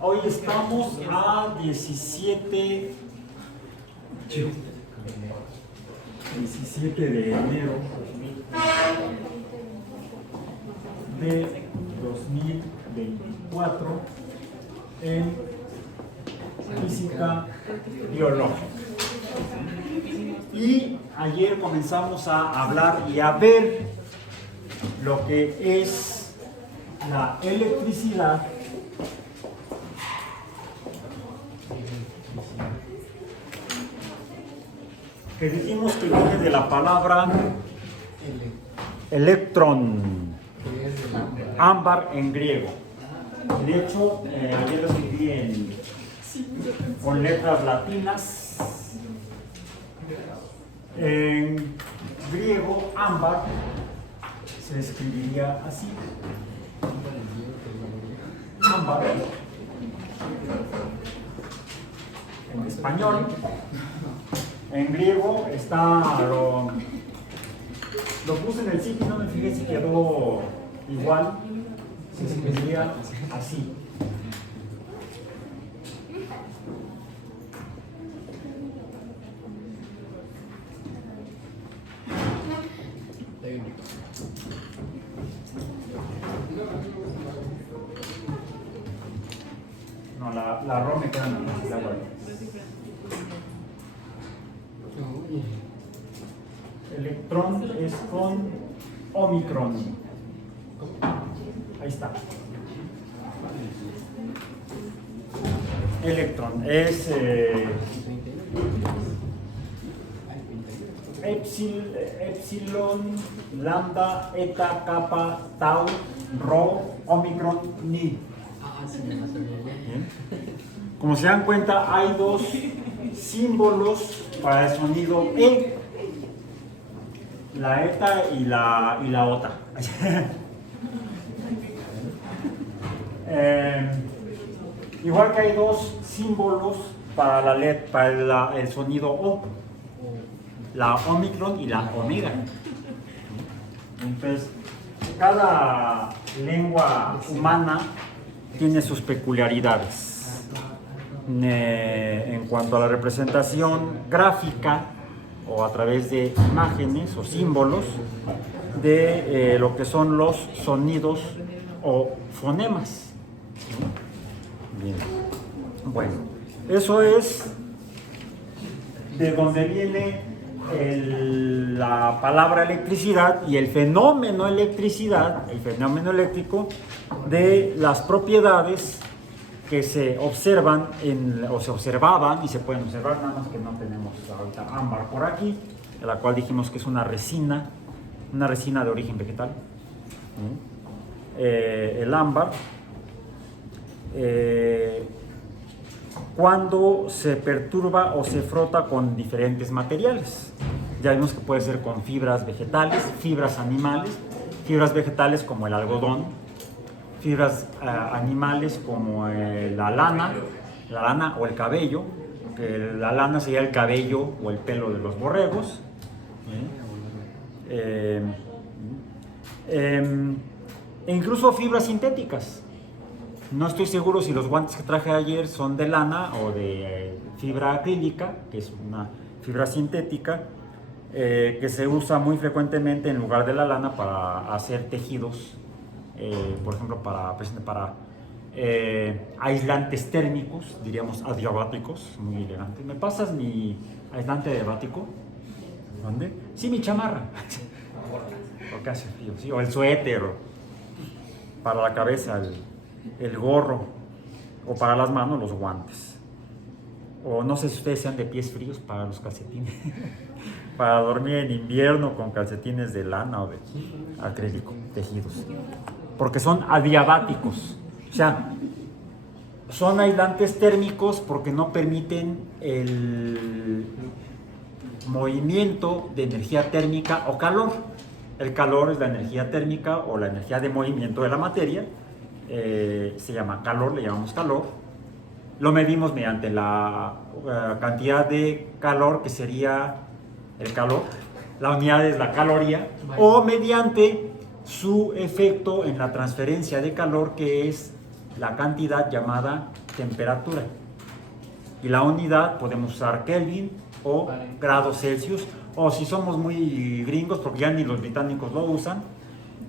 Hoy estamos a 17 de enero de 2024 en física biológica. Y ayer comenzamos a hablar y a ver lo que es la electricidad que dijimos que viene de la palabra electrón, ámbar en griego. De hecho, ayer lo escribí con letras latinas. En griego, ámbar se escribiría así. Ámbar. En español. En griego está, lo puse en el sitio y no me fijé si quedó igual, se escribiría así. No, la ROM me queda en la web. Electrón es con Omicron. Ahí está. Electrón es epsilon, lambda, eta, kappa, tau, rho, Omicron, ni. Como se dan cuenta, hay dos símbolos para el sonido E. La eta y la ota. Igual que hay dos símbolos para el sonido O, la Omicron y la omega. Entonces, cada lengua humana tiene sus peculiaridades en cuanto a la representación gráfica o a través de imágenes o símbolos de lo que son los sonidos o fonemas. Bien. Bueno, eso es de donde viene la palabra electricidad y el fenómeno electricidad, el fenómeno eléctrico, de las propiedades que se observan o se observaban y se pueden observar, nada más que no tenemos ahorita ámbar por aquí, la cual dijimos que es una resina de origen vegetal. El ámbar, cuando se perturba o se frota con diferentes materiales. Ya vimos que puede ser con fibras vegetales, fibras animales, fibras vegetales como el algodón, fibras animales como la lana o el cabello, que la lana sería el cabello o el pelo de los borregos. E incluso fibras sintéticas. No estoy seguro si los guantes que traje ayer son de lana o de fibra acrílica, que es una fibra sintética que se usa muy frecuentemente en lugar de la lana para hacer tejidos. Por ejemplo, para aislantes térmicos, diríamos adiabáticos, muy elegante. ¿Me pasas mi aislante adiabático? ¿Dónde? Sí, mi chamarra. Porque hace frío, sí, o el suéter, o para la cabeza, el gorro, o para las manos, los guantes. O no sé si ustedes sean de pies fríos para los calcetines. Para dormir en invierno con calcetines de lana o de acrílico, tejidos. Porque son adiabáticos, o sea, son aislantes térmicos porque no permiten el movimiento de energía térmica o calor. El calor es la energía térmica o la energía de movimiento de la materia, se llama calor, le llamamos calor. Lo medimos mediante la cantidad de calor, que sería el calor, la unidad es la caloría, o mediante su efecto en la transferencia de calor, que es la cantidad llamada temperatura. Y la unidad podemos usar Kelvin o grados Celsius, o si somos muy gringos, porque ya ni los británicos lo usan,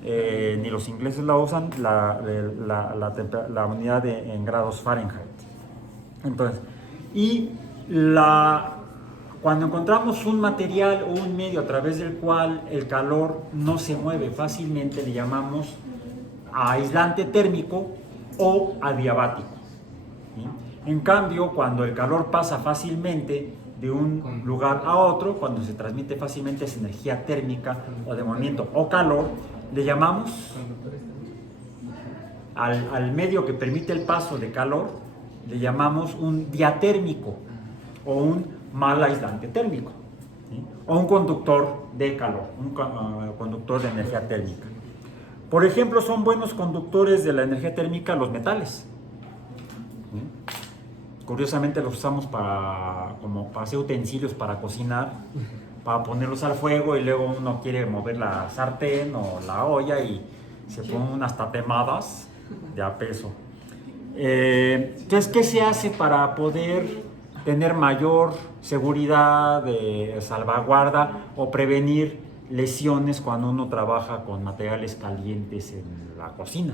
ni los ingleses lo usan, la unidad en grados Fahrenheit. Entonces, cuando encontramos un material o un medio a través del cual el calor no se mueve fácilmente, le llamamos aislante térmico o adiabático. ¿Sí? En cambio, cuando el calor pasa fácilmente de un lugar a otro, cuando se transmite fácilmente esa energía térmica o de movimiento o calor, le llamamos al medio que permite el paso de calor, le llamamos un diatérmico o un mal aislante térmico, ¿sí? O un conductor de calor, un conductor de energía térmica. Por ejemplo, son buenos conductores de la energía térmica los metales. ¿Sí? Curiosamente los usamos para hacer utensilios para cocinar, para ponerlos al fuego, y luego uno quiere mover la sartén o la olla y se ponen unas tatemadas de a peso. Entonces, ¿qué se hace para poder tener mayor seguridad, salvaguarda o prevenir lesiones cuando uno trabaja con materiales calientes en la cocina?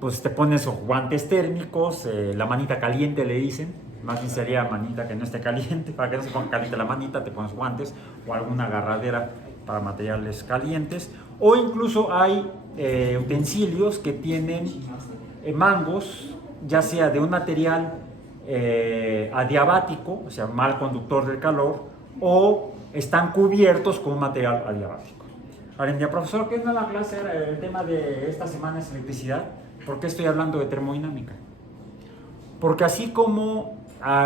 Pues te pones guantes térmicos, la manita caliente le dicen, más bien sería manita que no esté caliente, para que no se ponga caliente la manita, te pones guantes o alguna agarradera para materiales calientes, o incluso hay utensilios que tienen mangos, ya sea de un material adiabático, o sea, mal conductor del calor, o están cubiertos con un material adiabático. Ahora, profesor, ¿qué es la clase? El tema de esta semana es electricidad. ¿Por qué estoy hablando de termodinámica? Porque así como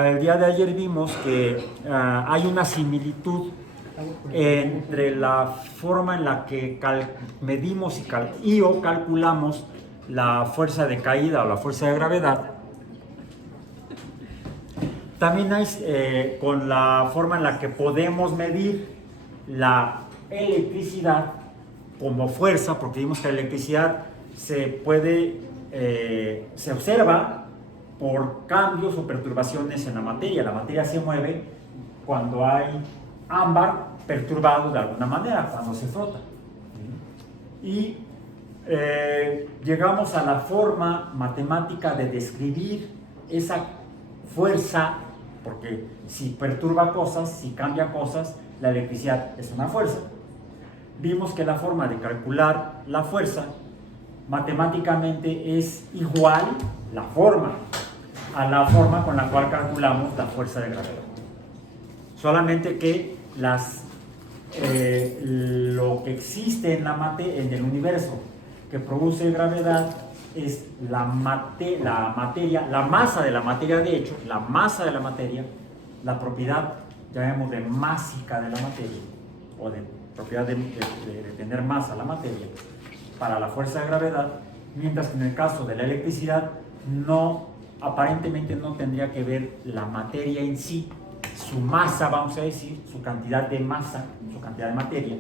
el día de ayer vimos que hay una similitud entre la forma en la que medimos o calculamos la fuerza de caída o la fuerza de gravedad, también hay con la forma en la que podemos medir la electricidad como fuerza, porque vimos que la electricidad se observa por cambios o perturbaciones en la materia. La materia se mueve cuando hay ámbar perturbado de alguna manera, cuando se frota. Y llegamos a la forma matemática de describir esa fuerza, porque si perturba cosas, si cambia cosas, la electricidad es una fuerza. Vimos que la forma de calcular la fuerza matemáticamente es igual la forma a la forma con la cual calculamos la fuerza de gravedad. Solamente que lo que existe en el universo que produce gravedad es la materia, la masa de la materia, de hecho, la masa de la materia, la propiedad, llamemos de másica de la materia, o de propiedad de tener masa la materia, para la fuerza de gravedad, mientras que en el caso de la electricidad aparentemente no tendría que ver la materia en sí, su masa, vamos a decir, su cantidad de masa, su cantidad de materia,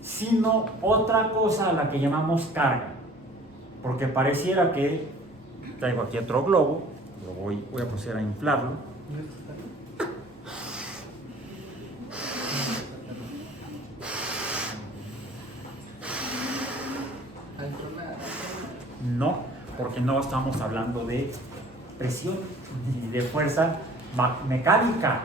sino otra cosa a la que llamamos carga, porque pareciera que, traigo aquí otro globo, voy a proceder a inflarlo. No, porque no estamos hablando de presión ni de fuerza mecánica,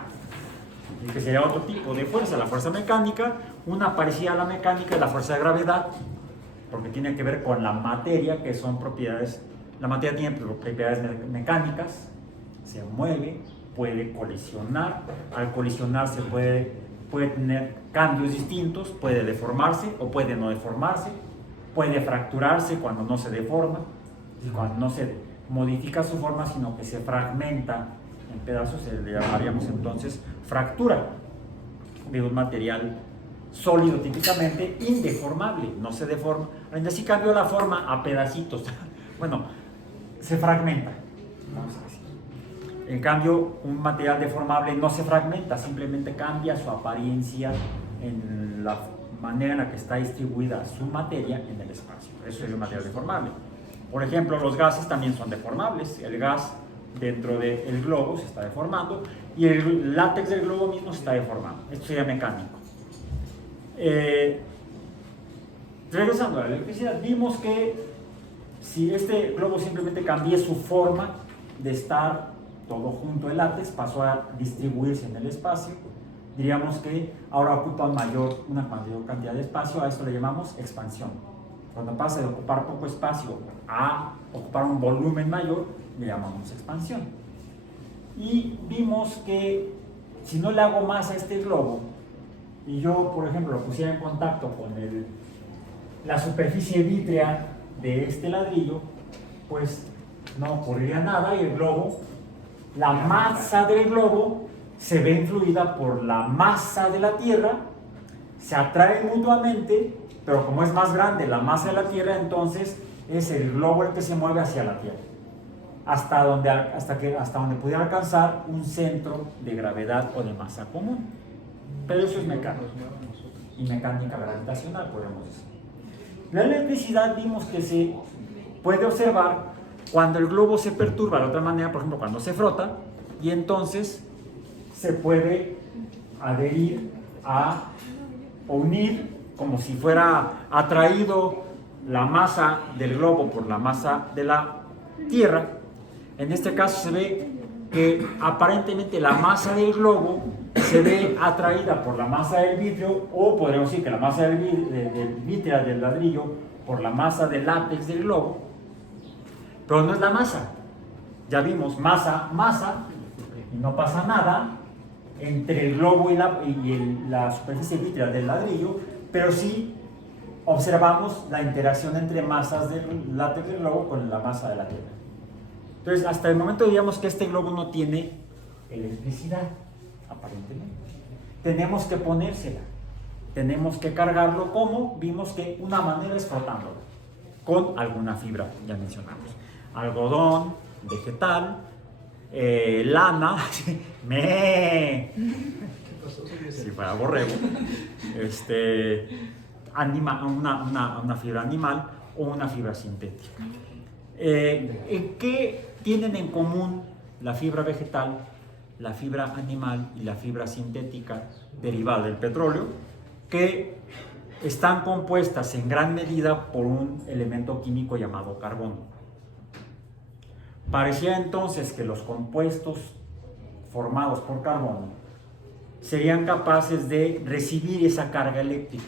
que sería otro tipo de fuerza. La fuerza mecánica, una parecida a la mecánica, es la fuerza de gravedad, porque tiene que ver con la materia, que son propiedades. La materia tiene propiedades mecánicas, se mueve, puede colisionar. Al colisionarse puede tener cambios distintos, puede deformarse o puede no deformarse, puede fracturarse cuando no se deforma, y cuando no se modifica su forma, sino que se fragmenta en pedazos, le llamaríamos entonces fractura de un material sólido, típicamente indeformable, no se deforma. Así cambió la forma a pedacitos, bueno, se fragmenta, vamos a decir. En cambio, un material deformable no se fragmenta, simplemente cambia su apariencia en la manera en la que está distribuida su materia en el espacio. Eso es un material deformable. Por ejemplo, los gases también son deformables. El gas dentro del globo se está deformando y el látex del globo mismo se está deformando. Esto sería mecánico. Regresando a la electricidad, vimos que si este globo simplemente cambió su forma de estar todo junto el látex, pasó a distribuirse en el espacio, diríamos que ahora ocupa una mayor cantidad de espacio. A esto le llamamos expansión. Cuando pasa de ocupar poco espacio a ocupar un volumen mayor, le llamamos expansión. Y vimos que si no le hago más a este globo y yo, por ejemplo, lo pusiera en contacto con la superficie vítrea de este ladrillo, pues no ocurriría nada y el globo, la masa del globo se ve influida por la masa de la Tierra, se atraen mutuamente, pero como es más grande la masa de la Tierra, entonces es el globo el que se mueve hacia la Tierra, hasta donde pudiera alcanzar un centro de gravedad o de masa común. Pero eso es mecánica, y mecánica gravitacional, podemos decir. La electricidad vimos que se puede observar cuando el globo se perturba de otra manera, por ejemplo, cuando se frota, y entonces se puede adherir o unir, como si fuera atraído la masa del globo por la masa de la Tierra. En este caso se ve que aparentemente la masa del globo se ve atraída por la masa del vidrio, o podríamos decir que la masa del vitrio del ladrillo por la masa del látex del globo, pero no es la masa. Ya vimos masa, y no pasa nada entre el globo y la superficie vítrea del ladrillo, pero sí observamos la interacción entre masas del látex del globo con la masa de la Tierra. Entonces, hasta el momento diríamos que este globo no tiene electricidad, aparentemente. Tenemos que ponérsela, tenemos que cargarlo. ¿Cómo? Vimos que una manera es frotándolo con alguna fibra, ya mencionamos. Algodón, vegetal, lana, si fuera borrego, una fibra animal o una fibra sintética. ¿En qué tienen en común la fibra vegetal, la fibra animal y la fibra sintética derivada del petróleo? Que están compuestas en gran medida por un elemento químico llamado carbono. Parecía entonces que los compuestos formados por carbono serían capaces de recibir esa carga eléctrica,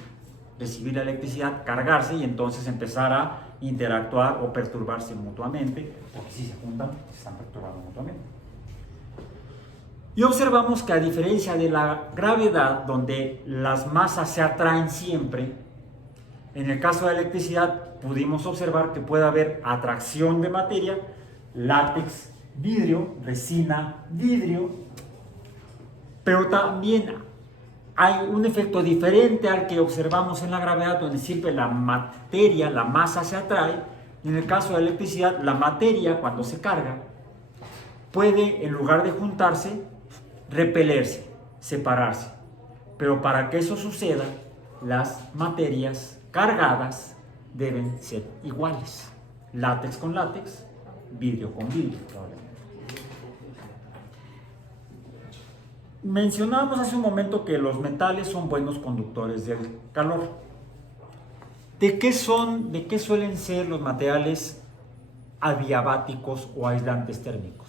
recibir la electricidad, cargarse y entonces empezar a interactuar o perturbarse mutuamente, porque si se juntan, se están perturbando mutuamente. Y observamos que, a diferencia de la gravedad, donde las masas se atraen siempre, en el caso de la electricidad pudimos observar que puede haber atracción de materia, látex, vidrio, resina, vidrio, pero también hay un efecto diferente al que observamos en la gravedad, donde siempre la materia, la masa se atrae. Y en el caso de la electricidad, la materia, cuando se carga, puede, en lugar de juntarse, repelerse, separarse. Pero para que eso suceda, las materias cargadas deben ser iguales. Látex con látex, vidrio con vidrio. Mencionábamos hace un momento que los metales son buenos conductores del calor. ¿De qué suelen ser los materiales adiabáticos o aislantes térmicos?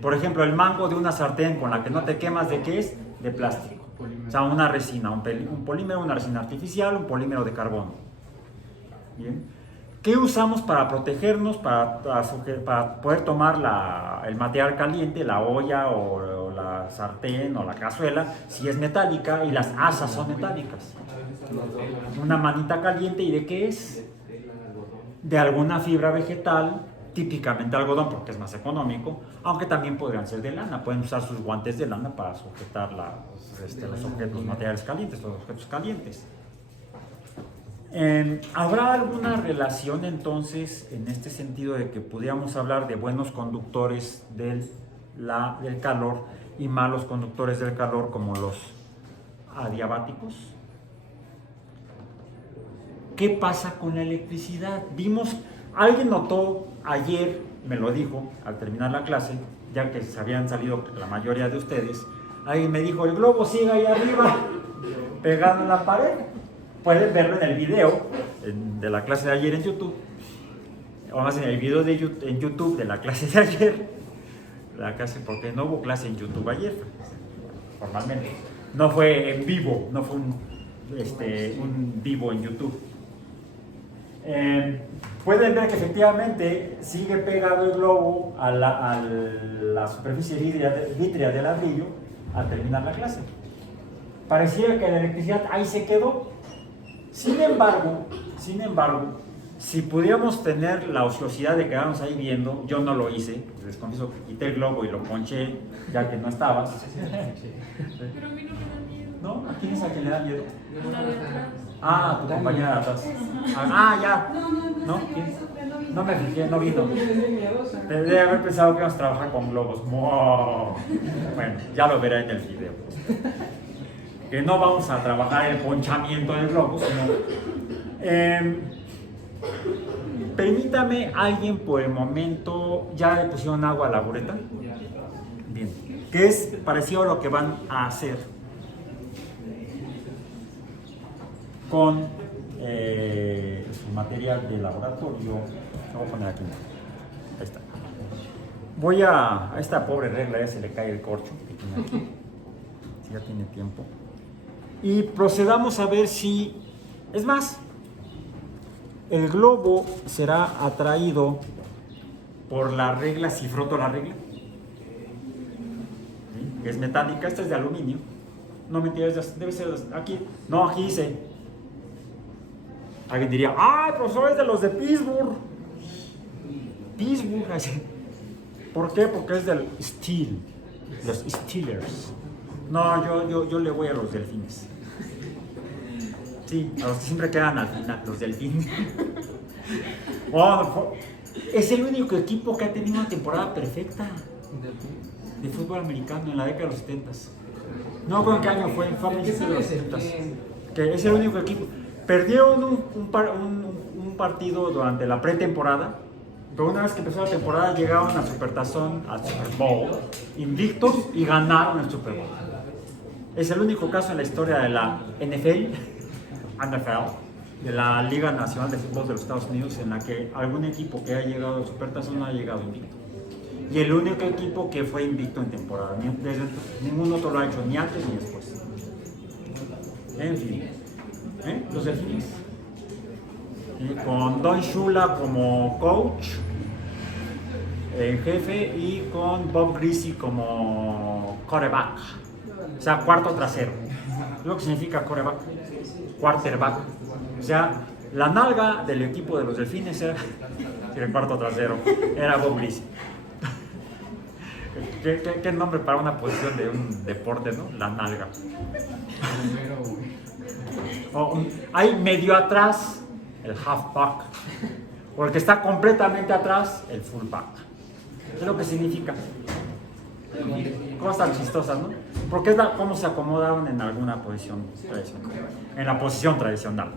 Por ejemplo, el mango de una sartén con la que no te quemas, ¿de qué es? De plástico. O sea, una resina, un polímero, una resina artificial, un polímero de carbono. Bien. ¿Qué usamos para protegernos, para poder tomar el material caliente, la olla o la sartén o la cazuela, si es metálica y las asas son metálicas? Una manita caliente, ¿y de qué es? De alguna fibra vegetal, típicamente algodón porque es más económico, aunque también podrían ser de lana. Pueden usar sus guantes de lana para sujetar los materiales calientes, los objetos calientes. ¿Habrá alguna relación entonces en este sentido de que pudiéramos hablar de buenos conductores del calor y malos conductores del calor como los adiabáticos? ¿Qué pasa con la electricidad? Vimos Alguien notó ayer, me lo dijo al terminar la clase, ya que se habían salido la mayoría de ustedes, alguien me dijo, el globo sigue ahí arriba, pegado en la pared. Pueden verlo en el video de la clase de ayer en YouTube, o más en el video de en YouTube de la clase de ayer, la clase, porque no hubo clase en YouTube ayer, formalmente. No fue en vivo, no fue un vivo en YouTube. Pueden ver que efectivamente sigue pegado el globo a la superficie vítrea del ladrillo al terminar la clase. Pareciera que la electricidad ahí se quedó. Sin embargo, si pudiéramos tener la ociosidad de quedarnos ahí viendo, yo no lo hice, les confieso que quité el globo y lo ponché ya que no estabas. Pero a mí no me da miedo. ¿No? ¿A quién es a quien le da miedo? La de atrás. Ah, tu compañera de atrás. Ah, ya. ¿No? ¿Quién? No me fijé, no vino. Debe haber pensado que íbamos a trabajar con globos. ¡Wow! Bueno, ya lo verá en el video. Que no vamos a trabajar el ponchamiento del globo, sino... permítame, alguien por el momento, ¿ya le pusieron agua a la bureta? Bien. Que es parecido a lo que van a hacer con su material de laboratorio. Lo voy a poner aquí. Ahí está. Voy a esta pobre regla, ya se le cae el corcho que tiene aquí. Si ya tiene tiempo. Y procedamos a ver si, es más, el globo será atraído por la regla, si froto la regla, ¿sí? Que es metálica, esta es de aluminio. No, mentira, debe ser aquí. No, aquí dice. Alguien diría, ¡ah, profesor, es de los de Pittsburgh! Pittsburgh, así. ¿Por qué? Porque es del Steel, los Steelers. No, yo le voy a los delfines. Sí, a los que siempre quedan al final, los delfines. Oh, es el único equipo que ha tenido una temporada perfecta de fútbol americano en la década de los 70. No recuerdo en qué año fue a principios de los 70. Que es el único equipo. Perdieron un partido durante la pretemporada, pero una vez que empezó la temporada llegaron al Supertazón, al Super Bowl, invictos y ganaron el Super Bowl. Es el único caso en la historia de la NFL, de la Liga Nacional de Fútbol de los Estados Unidos, en la que algún equipo que haya llegado al Supertazón no ha llegado invicto. Y el único equipo que fue invicto en temporada. Ningún otro lo ha hecho, ni antes ni después. En fin, los delfines. Con Don Shula como coach en jefe y con Bob Greasy como quarterback, o sea, cuarto trasero. Lo que significa quarterback. O sea, la nalga del equipo de los delfines era el cuarto trasero, era Bob Greasy. ¿Qué nombre para una posición de un deporte, ¿no? La nalga. Hay medio atrás, el halfback, o el que está completamente atrás, el fullback. ¿Qué es lo que significa? Cosas chistosas, ¿no? Porque es cómo se acomodaron en alguna posición tradicional. En la posición tradicional.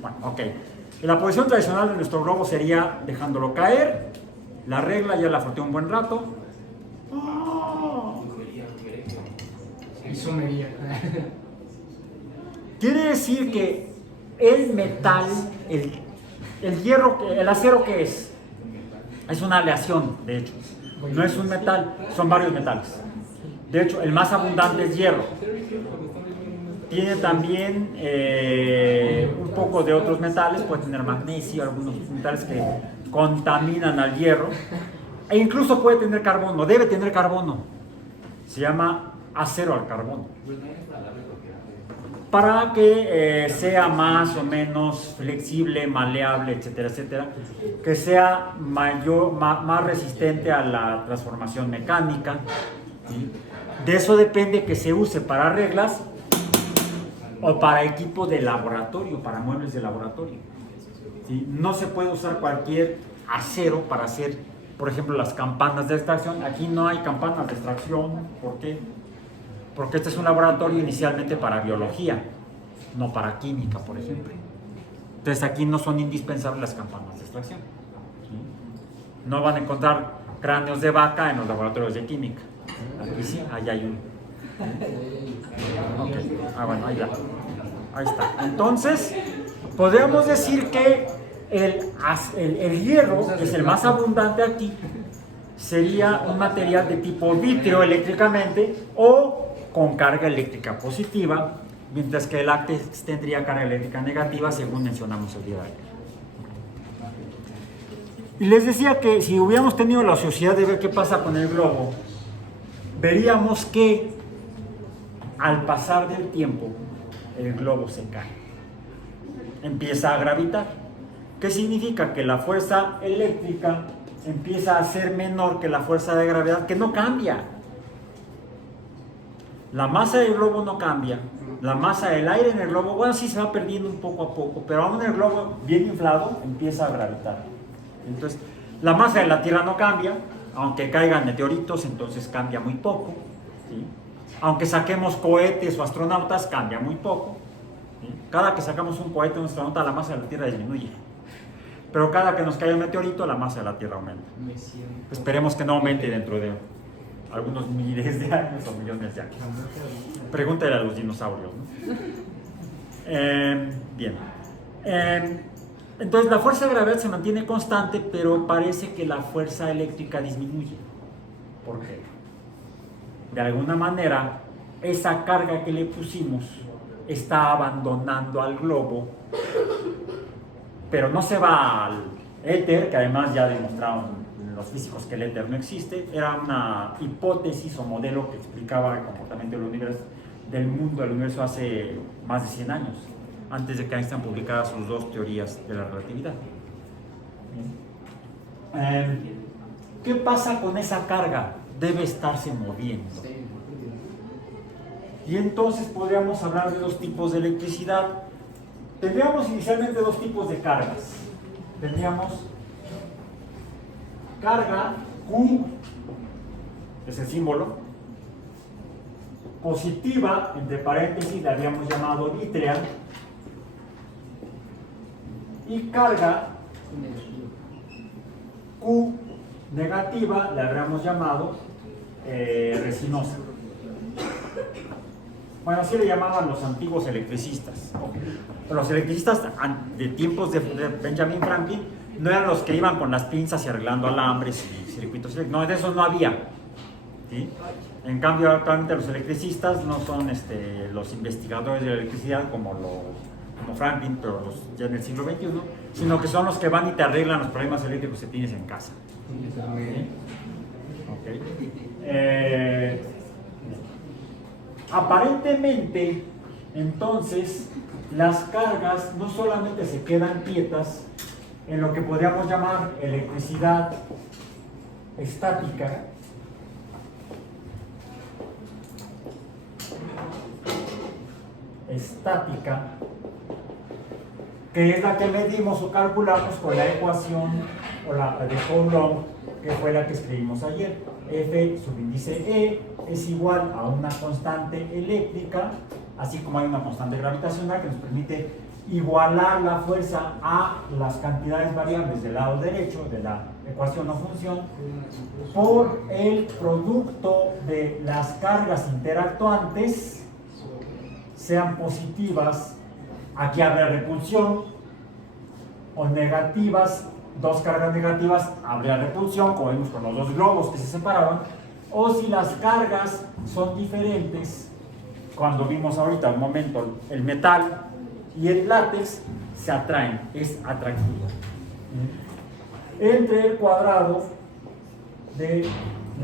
Bueno, ok. En la posición tradicional de nuestro globo sería dejándolo caer. La regla ya la froté un buen rato. Quiere decir que el metal, el hierro, el acero, ¿qué es? Es una aleación, de hecho. No es un metal, son varios metales. De hecho, el más abundante es hierro. Tiene también un poco de otros metales, puede tener magnesio, algunos metales que contaminan al hierro. E incluso puede tener carbono, debe tener carbono. Se llama acero al carbono. Para que sea más o menos flexible, maleable, etcétera, etcétera, que sea más resistente a la transformación mecánica, ¿sí? De eso depende que se use para reglas o para equipo de laboratorio, para muebles de laboratorio, ¿sí? No se puede usar cualquier acero para hacer, por ejemplo, las campanas de extracción. Aquí no hay campanas de extracción. ¿Por qué? Porque este es un laboratorio inicialmente para biología, no para química, por ejemplo. Entonces aquí no son indispensables las campanas de extracción, ¿sí? No van a encontrar cráneos de vaca en los laboratorios de química. Aquí sí, allá hay uno. Ok, bueno, ahí está. Entonces, podríamos decir que el hierro, que es el más abundante aquí, sería un material de tipo vítreo eléctricamente o con carga eléctrica positiva, mientras que el látex tendría carga eléctrica negativa, según mencionamos el día de ayer. Y les decía que si hubiéramos tenido la ociosidad de ver qué pasa con el globo, veríamos que al pasar del tiempo el globo se cae, empieza a gravitar. ¿Qué significa? Que la fuerza eléctrica empieza a ser menor que la fuerza de gravedad, que no cambia. La masa del globo no cambia, la masa del aire en el globo, bueno, sí se va perdiendo un poco a poco, pero aún el globo bien inflado empieza a gravitar. Entonces, la masa de la Tierra no cambia, aunque caigan meteoritos, entonces cambia muy poco, ¿sí? Aunque saquemos cohetes o astronautas, cambia muy poco, ¿sí? Cada que sacamos un cohete o un astronauta, la masa de la Tierra disminuye. Pero cada que nos cae un meteorito, la masa de la Tierra aumenta. Esperemos que no aumente dentro de algunos miles de años o millones de años. Pregúntale a los dinosaurios, ¿no? Bien. Entonces la fuerza de gravedad se mantiene constante, pero parece que la fuerza eléctrica disminuye. ¿Por qué? De alguna manera, esa carga que le pusimos está abandonando al globo, pero no se va al éter, que además ya demostraron los físicos que el éter no existe. Era una hipótesis o modelo que explicaba el comportamiento del universo, del mundo del universo hace más de 100 años, antes de que Einstein publicara sus dos teorías de la relatividad. ¿Qué pasa con esa carga? Debe estarse moviendo. Y entonces podríamos hablar de dos tipos de electricidad. Tendríamos inicialmente dos tipos de cargas. Tendríamos carga Q, es el símbolo, positiva, entre paréntesis, la habíamos llamado vítrea, y carga Q negativa, la habríamos llamado resinosa. Bueno, así le llamaban los antiguos electricistas. Pero los electricistas de tiempos de Benjamin Franklin no eran los que iban con las pinzas y arreglando alambres y circuitos eléctricos. No, de esos no había, ¿sí? En cambio, actualmente los electricistas no son los investigadores de la electricidad como Franklin, pero ya en el siglo XXI, sino que son los que van y te arreglan los problemas eléctricos que tienes en casa. ¿Sí? Okay. Aparentemente, entonces, las cargas no solamente se quedan quietas en lo que podríamos llamar electricidad estática, que es la que medimos o calculamos con la ecuación o la de Coulomb, que fue la que escribimos ayer. F subíndice E es igual a una constante eléctrica, así como hay una constante gravitacional que nos permite igualar la fuerza a las cantidades variables del lado derecho de la ecuación o función por el producto de las cargas interactuantes, sean positivas, aquí habría repulsión, o negativas, dos cargas negativas, habría repulsión, como vimos con los dos globos que se separaban, o si las cargas son diferentes, cuando vimos ahorita un momento el metal y el látex se atraen, es atractivo. Entre el cuadrado de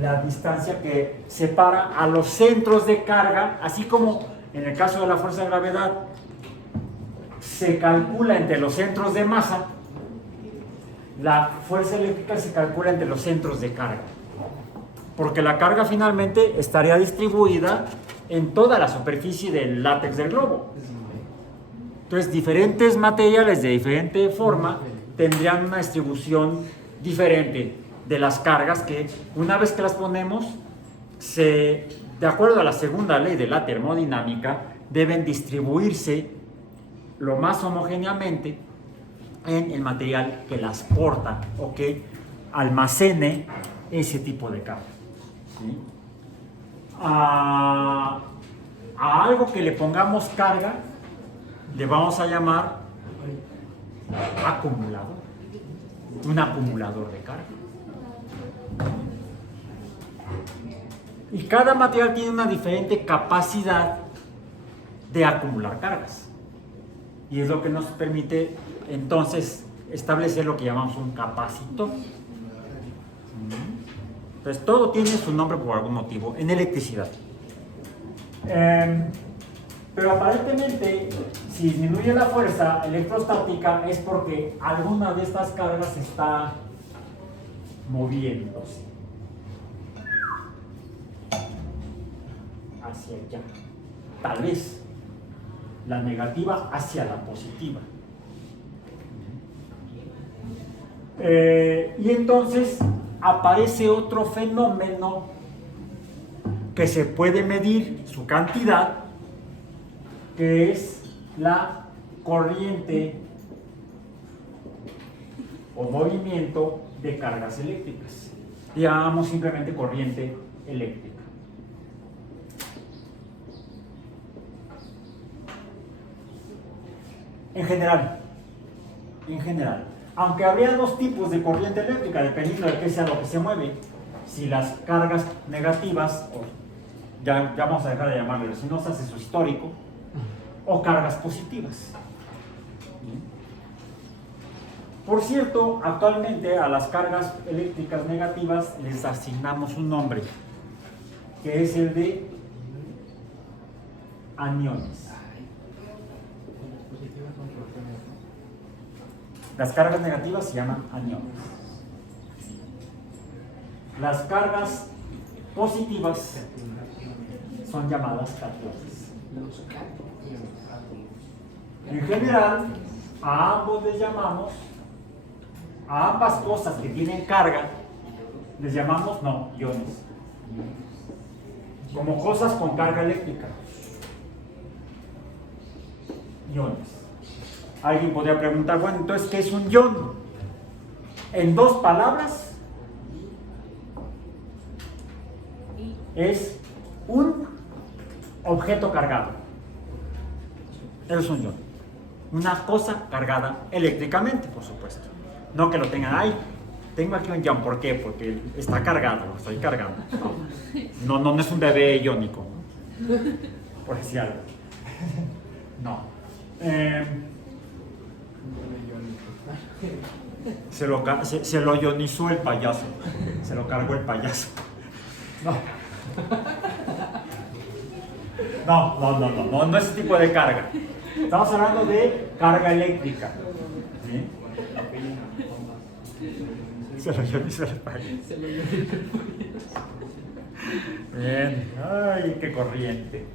la distancia que separa a los centros de carga, así como en el caso de la fuerza de gravedad se calcula entre los centros de masa, la fuerza eléctrica se calcula entre los centros de carga, porque la carga finalmente estaría distribuida en toda la superficie del látex del globo. Entonces, diferentes materiales de diferente forma tendrían una distribución diferente de las cargas que, una vez que las ponemos, de acuerdo a la segunda ley de la termodinámica, deben distribuirse lo más homogéneamente en el material que las porta o que almacene ese tipo de carga. ¿Sí? A algo que le pongamos carga le vamos a llamar acumulador, un acumulador de carga. Y cada material tiene una diferente capacidad de acumular cargas. Y es lo que nos permite entonces establecer lo que llamamos un capacitor. Entonces todo tiene su nombre por algún motivo en electricidad. Pero aparentemente, si disminuye la fuerza electrostática es porque alguna de estas cargas está moviéndose hacia allá. Tal vez la negativa hacia la positiva. Y entonces aparece otro fenómeno que se puede medir su cantidad, que es la corriente o movimiento de cargas eléctricas. Llamamos simplemente corriente eléctrica. En general, aunque habría dos tipos de corriente eléctrica, dependiendo de qué sea lo que se mueve, si las cargas negativas, ya vamos a dejar de llamarle resinosas, eso es histórico, o cargas positivas. Por cierto, actualmente a las cargas eléctricas negativas les asignamos un nombre, que es el de aniones. Las cargas negativas se llaman aniones. Las cargas positivas son llamadas cationes. En general, a ambos les llamamos, a ambas cosas que tienen carga, les llamamos iones. Como cosas con carga eléctrica. Iones. Alguien podría preguntar, bueno, entonces, ¿qué es un ion? En dos palabras, es un objeto cargado. Eso es un ion. Una cosa cargada eléctricamente, por supuesto. No que lo tengan ahí. Tengo aquí un ion, ¿por qué? Porque está cargado, lo estoy cargando. No es un bebé iónico. Por decir algo. No. Se lo ionizó el payaso. Se lo cargó el payaso. No es ese tipo de carga. Estamos hablando de carga eléctrica. ¿Sí? Se lo ionizó el payaso. Bien. Ay, qué corriente.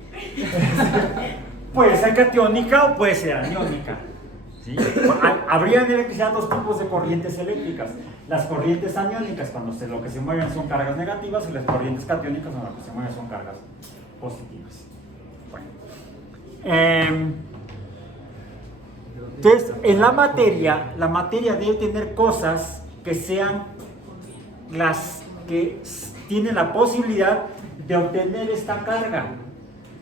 Puede ser catiónica o puede ser aniónica. ¿Sí? Habría en electricidad dos tipos de corrientes eléctricas. Las corrientes aniónicas, cuando lo que se mueven son cargas negativas, y las corrientes catiónicas, cuando lo que se mueven son cargas positivas. Bueno. Entonces, en la materia debe tener cosas que sean las que tienen la posibilidad de obtener esta carga.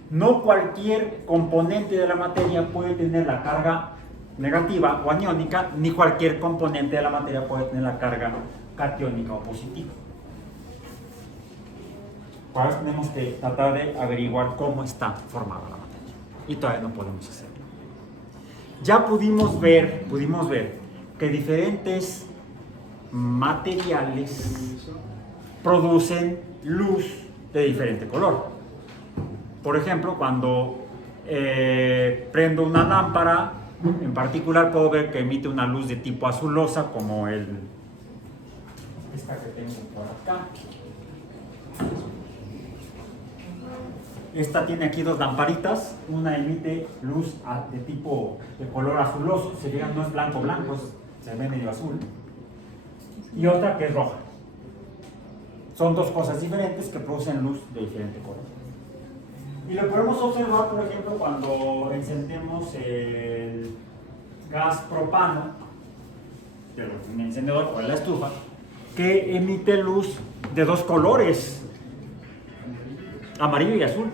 No cualquier componente de la materia puede tener la carga negativa o aniónica, ni cualquier componente de la materia puede tener la carga catiónica o positiva. Ahora tenemos que tratar de averiguar cómo está formada la materia, y todavía no podemos hacerlo. Ya pudimos ver que diferentes materiales producen luz de diferente color. Por ejemplo, cuando prendo una lámpara, en particular puedo ver que emite una luz de tipo azulosa, como esta que tengo por acá. Esta tiene aquí dos lamparitas, una emite luz de color azuloso, no es blanco, se ve medio azul, y otra que es roja. Son dos cosas diferentes que producen luz de diferente color. Y lo podemos observar, por ejemplo, cuando encendemos el gas propano, de un encendedor o la estufa, que emite luz de dos colores, amarillo y azul.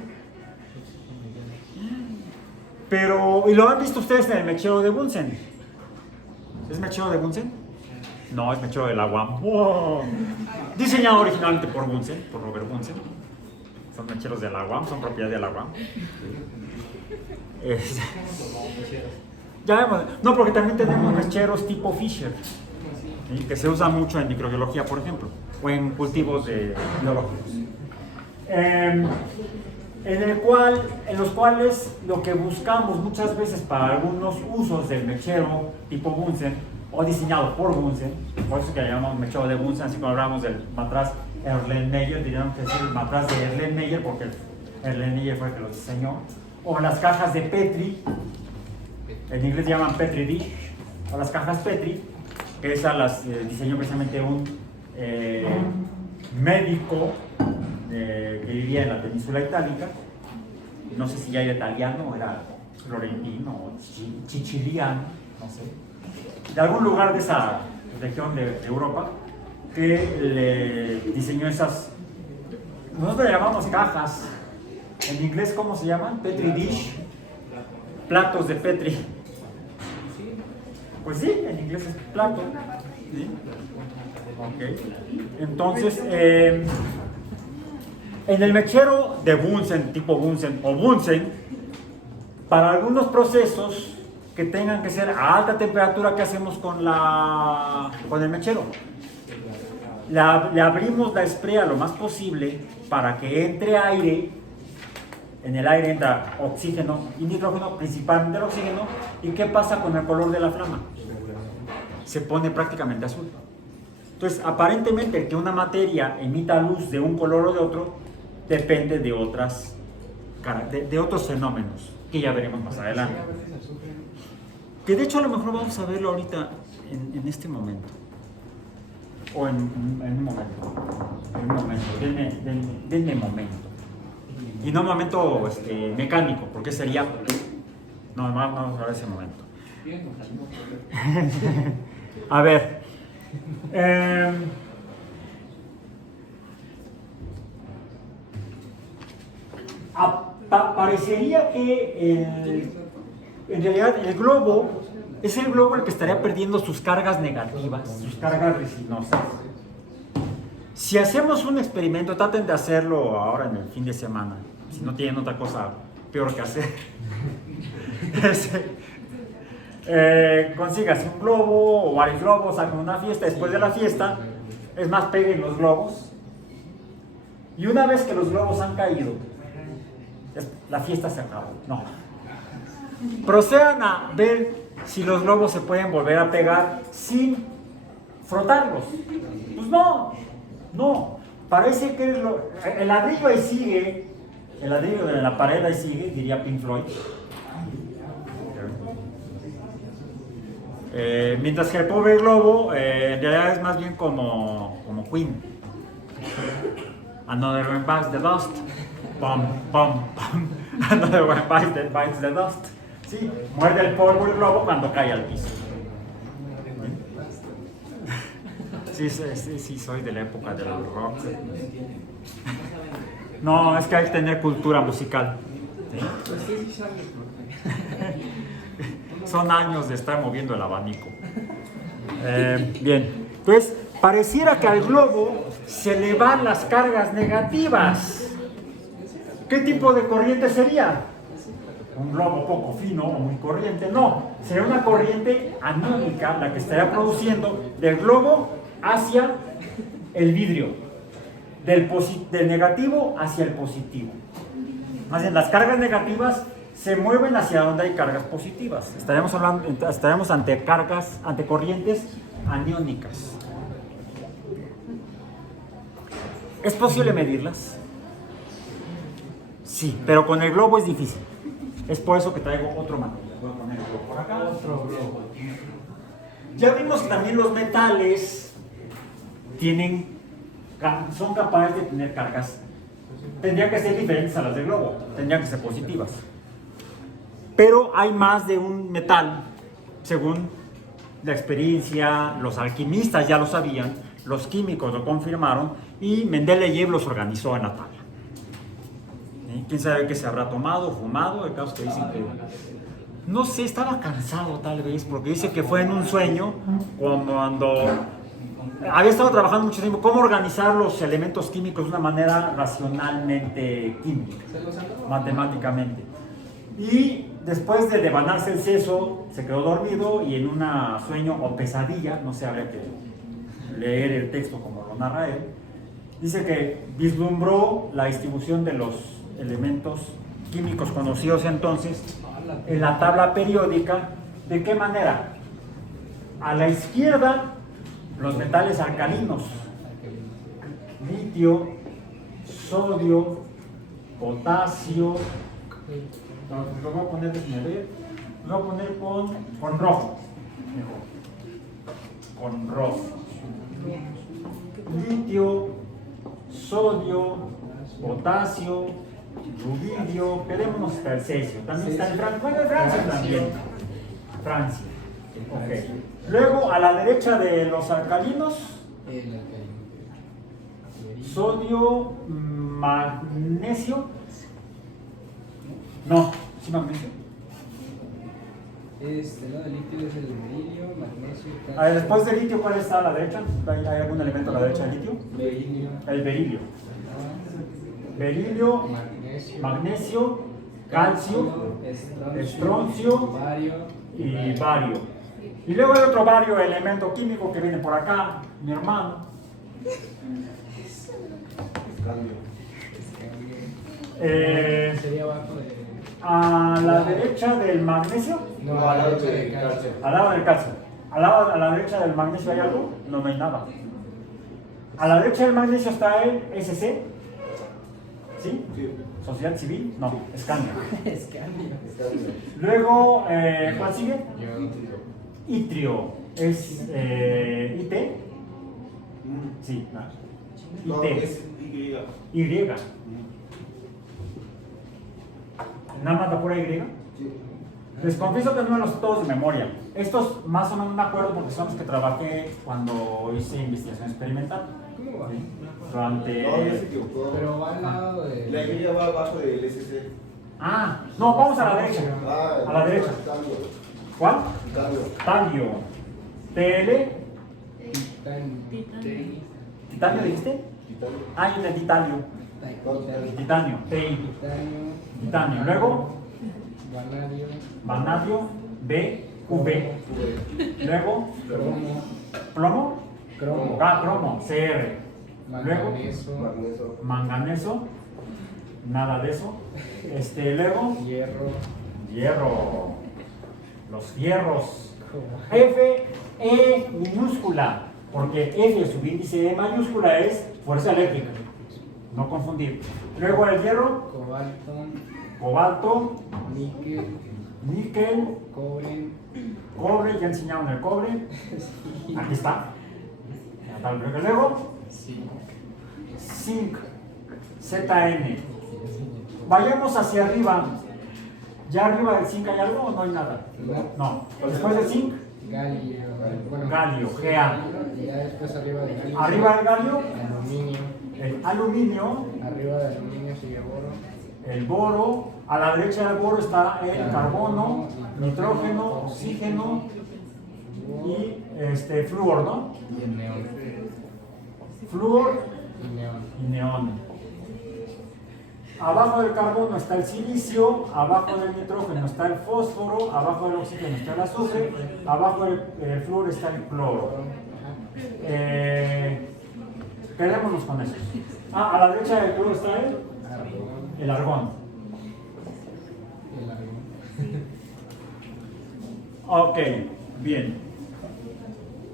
Pero, ¿y lo han visto ustedes en el mechero de Bunsen? ¿Es mechero de Bunsen? No, es mechero de la UAM. ¡Wow! Diseñado originalmente por Bunsen, por Robert Bunsen. Son mecheros de la UAM, son propiedad de la UAM. Ya vemos. No, porque también tenemos mecheros tipo Fisher, ¿sí? Que se usa mucho en microbiología, por ejemplo, o en cultivos biológicos. En los cuales lo que buscamos muchas veces para algunos usos del mechero tipo Bunsen o diseñado por Bunsen, por eso que le llamamos mechero de Bunsen, así como hablamos del matraz Erlenmeyer, diríamos que es el matraz de Erlenmeyer porque Erlenmeyer fue el que lo diseñó, o las cajas de Petri, en inglés se llaman Petri dish, o las cajas Petri, que esas las diseñó precisamente un médico que vivía en la península itálica, no sé si ya era italiano, era florentino o siciliano, no sé, de algún lugar de esa región de Europa, que le diseñó esas, nosotros le llamamos cajas, en inglés ¿cómo se llaman? Petri dish, platos de Petri. Pues sí, en inglés es plato. ¿Sí? Okay. Entonces, en el mechero de Bunsen, tipo Bunsen o Bunsen, para algunos procesos que tengan que ser a alta temperatura, ¿qué hacemos con el mechero? Le abrimos la esprea lo más posible para que entre aire. En el aire entra oxígeno y nitrógeno, principalmente el oxígeno. ¿Y qué pasa con el color de la flama? Se pone prácticamente azul. Entonces, aparentemente, que una materia emita luz de un color o de otro depende de otros fenómenos que ya veremos más adelante. Que de hecho a lo mejor vamos a verlo ahorita en este momento. O en un momento. Denme momento. Y no un momento mecánico, porque sería... No, vamos a ver ese momento. A ver. Parecería que en realidad el globo es el globo el que estaría perdiendo sus cargas negativas, sus cargas resinosas. Si hacemos un experimento, traten de hacerlo ahora en el fin de semana, si no tienen otra cosa peor que hacer. Consigas un globo o varios globos, hagan una fiesta. Después de la fiesta, es más, peguen los globos. Y una vez que los globos han caído, la fiesta se acabó. No. Procedan a ver si los globos se pueden volver a pegar sin frotarlos. Pues no. Parece que el ladrillo ahí sigue, el ladrillo de la pared ahí sigue, diría Pink Floyd. Mientras que el pobre globo en realidad es más bien como Queen. Another one bites the dust. Pum, pum, pum. Another one bites the dust. Sí, muerde el polvo el globo cuando cae al piso. Sí, soy de la época del rock. No, es que hay que tener cultura musical. ¿Sí? Son años de estar moviendo el abanico. Bien, entonces pareciera que al globo se le van las cargas negativas. ¿Qué tipo de corriente sería? Un globo poco fino o muy corriente. No, sería una corriente aniónica la que estaría produciendo del globo hacia el vidrio, del negativo hacia el positivo. Más bien, las cargas negativas se mueven hacia donde hay cargas positivas. Estaríamos ante corrientes aniónicas. ¿Es posible medirlas? Sí, pero con el globo es difícil. Es por eso que traigo otro material. Voy a poner el globo por acá. Otro globo. Ya vimos que también los metales son capaces de tener cargas. Tendrían que ser diferentes a las del globo. Tendrían que ser positivas. Pero hay más de un metal, según la experiencia, los alquimistas ya lo sabían, los químicos lo confirmaron y Mendeleev los organizó en la tabla. ¿Sí? ¿Quién sabe qué se habrá tomado, fumado? El caso que dicen que, no sé, estaba cansado tal vez, porque dice que fue en un sueño cuando había estado trabajando mucho tiempo cómo organizar los elementos químicos de una manera racionalmente química, matemáticamente. Y después de devanarse el seso, se quedó dormido y en un sueño o pesadilla, no sé, habría que leer el texto como lo narra él, dice que vislumbró la distribución de los elementos químicos conocidos entonces en la tabla periódica. ¿De qué manera? A la izquierda, los metales alcalinos, litio, sodio, potasio. Lo voy a poner, lo voy a poner con rojo. Con rojo. Litio, sodio, potasio, rubidio, quedémonos hasta el cesio. También está en Francia. Bueno, Francia también. Francia. Okay. Luego a la derecha de los alcalinos, sodio, magnesio. No, sí, magnesio. El lado del litio es el berilio, magnesio. A ver, después del litio, ¿cuál está a la derecha? ¿Hay algún elemento a la derecha del litio? Berilio. El berilio. Berilio, magnesio, calcio, estroncio bario y bario. Y luego hay otro bario elemento químico que viene por acá, mi hermano. Sería abajo de. A la derecha del magnesio. No, a la derecha del calcio. Al lado del calcio. A la derecha del magnesio hay algo, no hay nada. A la derecha del magnesio está el SC. ¿Sí? Sí. Sociedad Civil, no, Escania. Escandio. Luego, ¿cuál sigue? Yo. Itrio. ¿Es IT? Sí, No, IT. es Y. Y. Nada más la pura Y. Sí. Les confieso que no me los sé todos de memoria. Estos más o menos me acuerdo porque son los que trabajé cuando hice investigación experimental. ¿Cómo va? ¿Sí? Durante... No, ya se equivocó. Pero va al lado de. La Y va abajo del SC. Ah, no, vamos a la derecha. Ah, A la derecha. Cambio. ¿Cuál? Cambio. Talio. TL. Titanio. ¿Titanio dijiste? Quitando. Ah, y el de titanio. Titanio. TI. Titanio. Luego, Vanadio. vanadio. B. V. Luego, Cromo. plomo. Cromo. Ah, cromo. CR. Luego, Manganeso. Magnesio. manganeso. Nada de eso. Luego, Hierro. hierro. Los fierros. Como- F, E minúscula, porque F subíndice E mayúscula es fuerza eléctrica, no confundir. Luego el hierro, Cobalto. cobalto, Níquel. níquel, Cobre. cobre, ya enseñaron el cobre, aquí está. Luego, Sí. zinc, ZN. Vayamos hacia arriba. ¿Ya arriba del zinc hay algo o no hay nada? No. Después del zinc, Galio. Bueno, galio, Ga. Y ya después arriba de galio. Arriba del galio, Aluminio. el aluminio, Arriba de aluminio sigue boro. el boro. A la derecha del boro está el carbono, nitrógeno, oxígeno y flúor, ¿no? Y el neón. Flúor Y neón. y neón. Abajo del carbono está el silicio, abajo del nitrógeno está el fósforo, abajo del oxígeno está el azufre, abajo del flúor está el cloro. Quedémonos con eso. Ah, a la derecha del cloro está Argón. el argón. El argón. Ok, bien.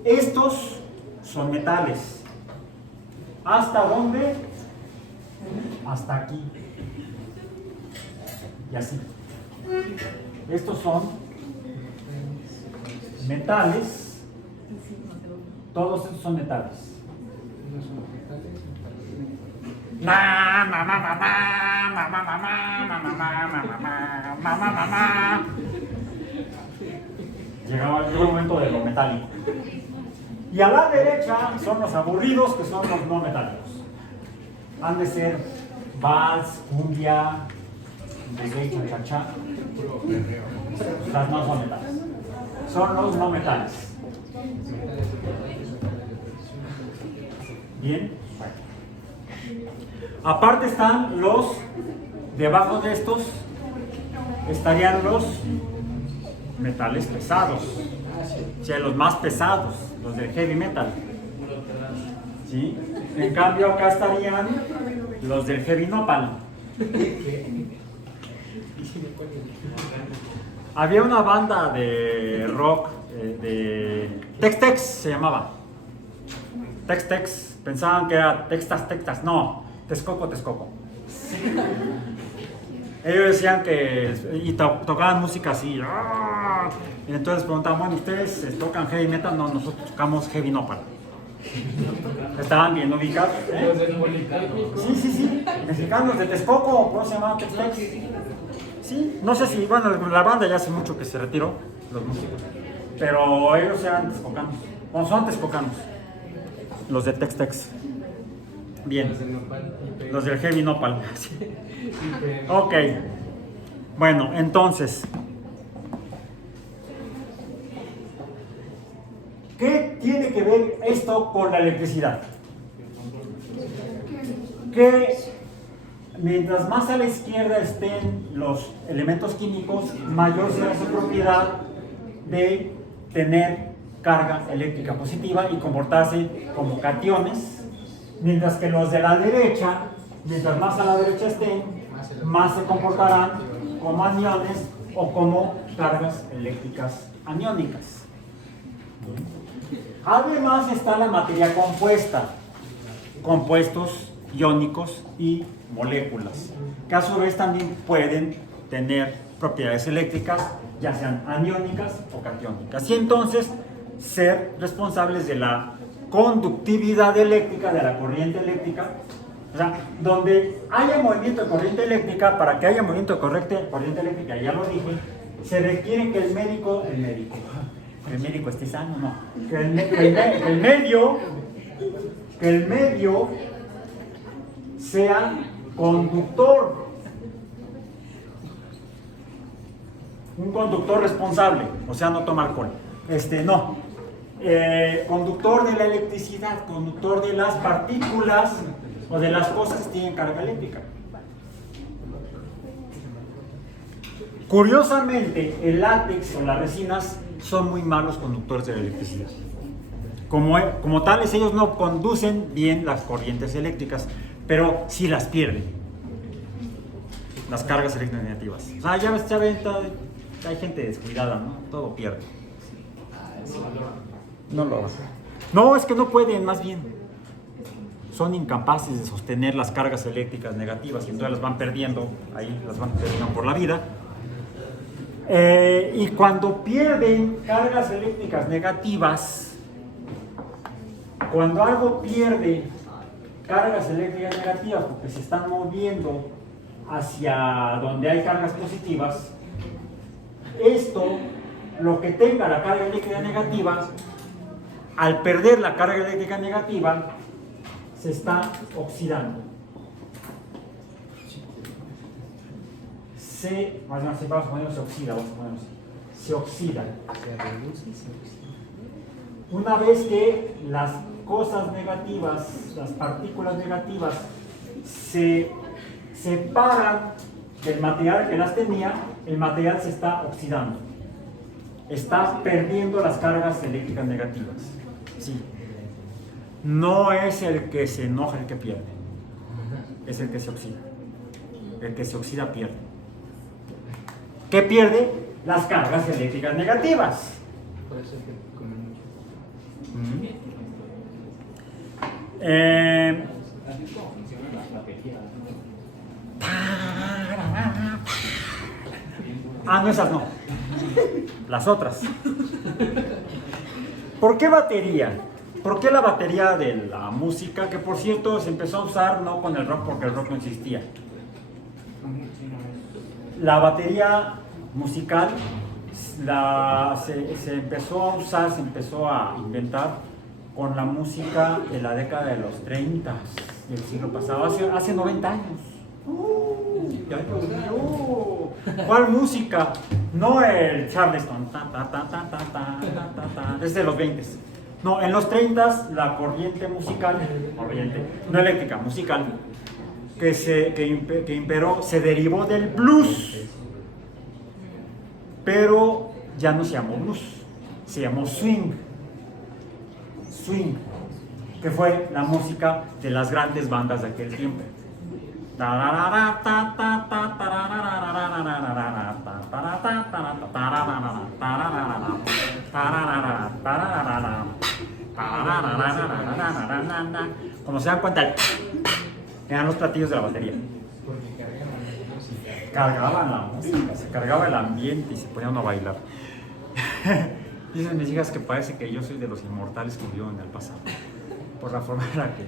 Estos son metales. ¿Hasta dónde? Hasta aquí. Y así. Estos son metales. Todos estos son metales. Unos son vegetales. Llegó el momento de lo metálico. Y a la derecha son los aburridos, que son los no metálicos. Han de ser vals, cumbia, reggae, cha-cha. Las no son metales. Son los no metales. Bien. Aparte están los, debajo de estos, estarían los metales pesados. O sea, los más pesados, los del heavy metal. ¿Sí? En cambio acá estarían los del heavy nopal. Había una banda de rock de Tex-Tex se llamaba. Tex-Tex. Pensaban que era Textas, no, Texcoco. Ellos decían que, y tocaban música así, y entonces preguntaban, bueno, ¿ustedes tocan heavy metal? No, nosotros tocamos heavy nopal. Estaban bien ubicados, Sí, mexicanos de Texcoco, ¿cómo se llamaba Tex-Tex? Sí, no sé si, bueno, la banda ya hace mucho que se retiró, los músicos, pero ellos eran texcocanos, bueno, son texcocanos. Los de Tex-Tex. Bien. Los del heavy nopal. Ok. Bueno, entonces. ¿Qué tiene que ver esto con la electricidad? Que mientras más a la izquierda estén los elementos químicos, mayor será su propiedad de tener carga eléctrica positiva y comportarse como cationes, mientras que los de la derecha, mientras más a la derecha estén, más se comportarán como aniones o como cargas eléctricas aniónicas. Además está la materia compuesta, compuestos iónicos y moléculas, que a su vez también pueden tener propiedades eléctricas, ya sean aniónicas o catiónicas, y entonces ser responsables de la conductividad eléctrica, de la corriente eléctrica. O sea, donde haya movimiento de corriente eléctrica, para que haya movimiento de corriente eléctrica, ya lo dije, se requiere que el médico esté sano, no, que el medio sea conductor, un conductor responsable, o sea, no toma alcohol. Conductor de la electricidad, conductor de las partículas o de las cosas que tienen carga eléctrica. Curiosamente, el látex o las resinas son muy malos conductores de la electricidad. Como tales, ellos no conducen bien las corrientes eléctricas, pero sí las pierden, las cargas eléctricas negativas. O sea, ya ven, hay gente descuidada, ¿no? Todo pierde. No, es que no pueden, más bien. Son incapaces de sostener las cargas eléctricas negativas y entonces las van perdiendo, ahí las van perdiendo por la vida. Y cuando pierden cargas eléctricas negativas, cuando algo pierde cargas eléctricas negativas porque se están moviendo hacia donde hay cargas positivas, esto, lo que tenga la carga eléctrica negativa, al perder la carga eléctrica negativa, se está oxidando. Vamos a ponerlo se oxida, se oxida. Una vez que las cosas negativas, las partículas negativas, se separan del material que las tenía, el material se está oxidando. Está perdiendo las cargas eléctricas negativas. Sí. No es el que se enoja el que pierde, es el que se oxida. El que se oxida pierde. ¿Qué pierde? Las cargas eléctricas negativas. Por eso es que comen mucho. No, esas no. Las otras. ¿Por qué batería? ¿Por qué la batería de la música? Que por cierto se empezó a usar no con el rock porque el rock no existía. La batería musical se empezó a usar, se empezó a inventar con la música de la década de los 30 del siglo pasado, hace 90 años. Ya Dios mío. ¿Cuál música? No el Charleston, desde los 20. No, en los 30 la corriente musical, no eléctrica, musical, que imperó, se derivó del blues, pero ya no se llamó blues, se llamó swing, que fue la música de las grandes bandas de aquel tiempo. Como se dan cuenta, eran los platillos de la batería. Cargaban la música, se cargaba el ambiente y se ponían a bailar. Dicen mis hijas que parece que yo soy de los inmortales que vivieron en el pasado, por la forma en la que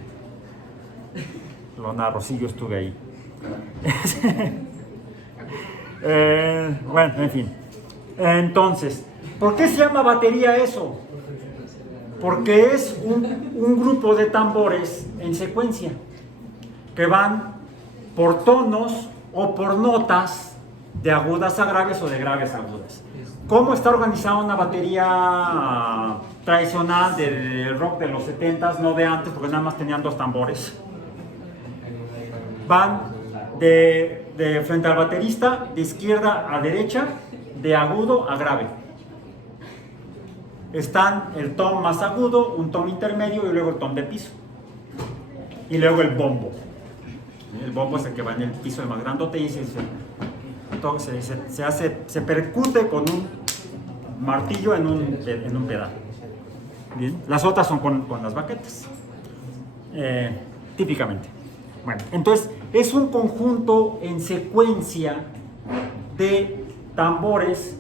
lo narro, sí, yo estuve ahí. Bueno, en fin. Entonces, ¿por qué se llama batería eso? Porque es un grupo de tambores en secuencia que van por tonos o por notas de agudas a graves o de graves a agudas. ¿Cómo está organizada una batería tradicional del rock de los 70s, no de antes, porque nada más tenían 2 tambores? Van de frente al baterista, de izquierda a derecha, de agudo a grave. Están el tom más agudo, un tom intermedio y luego el tom de piso. Y luego el bombo. El bombo es el que va en el piso el más grandote y se percute con un martillo en un pedal. Bien. Las otras son con las baquetas, típicamente. Bueno, entonces es un conjunto en secuencia de tambores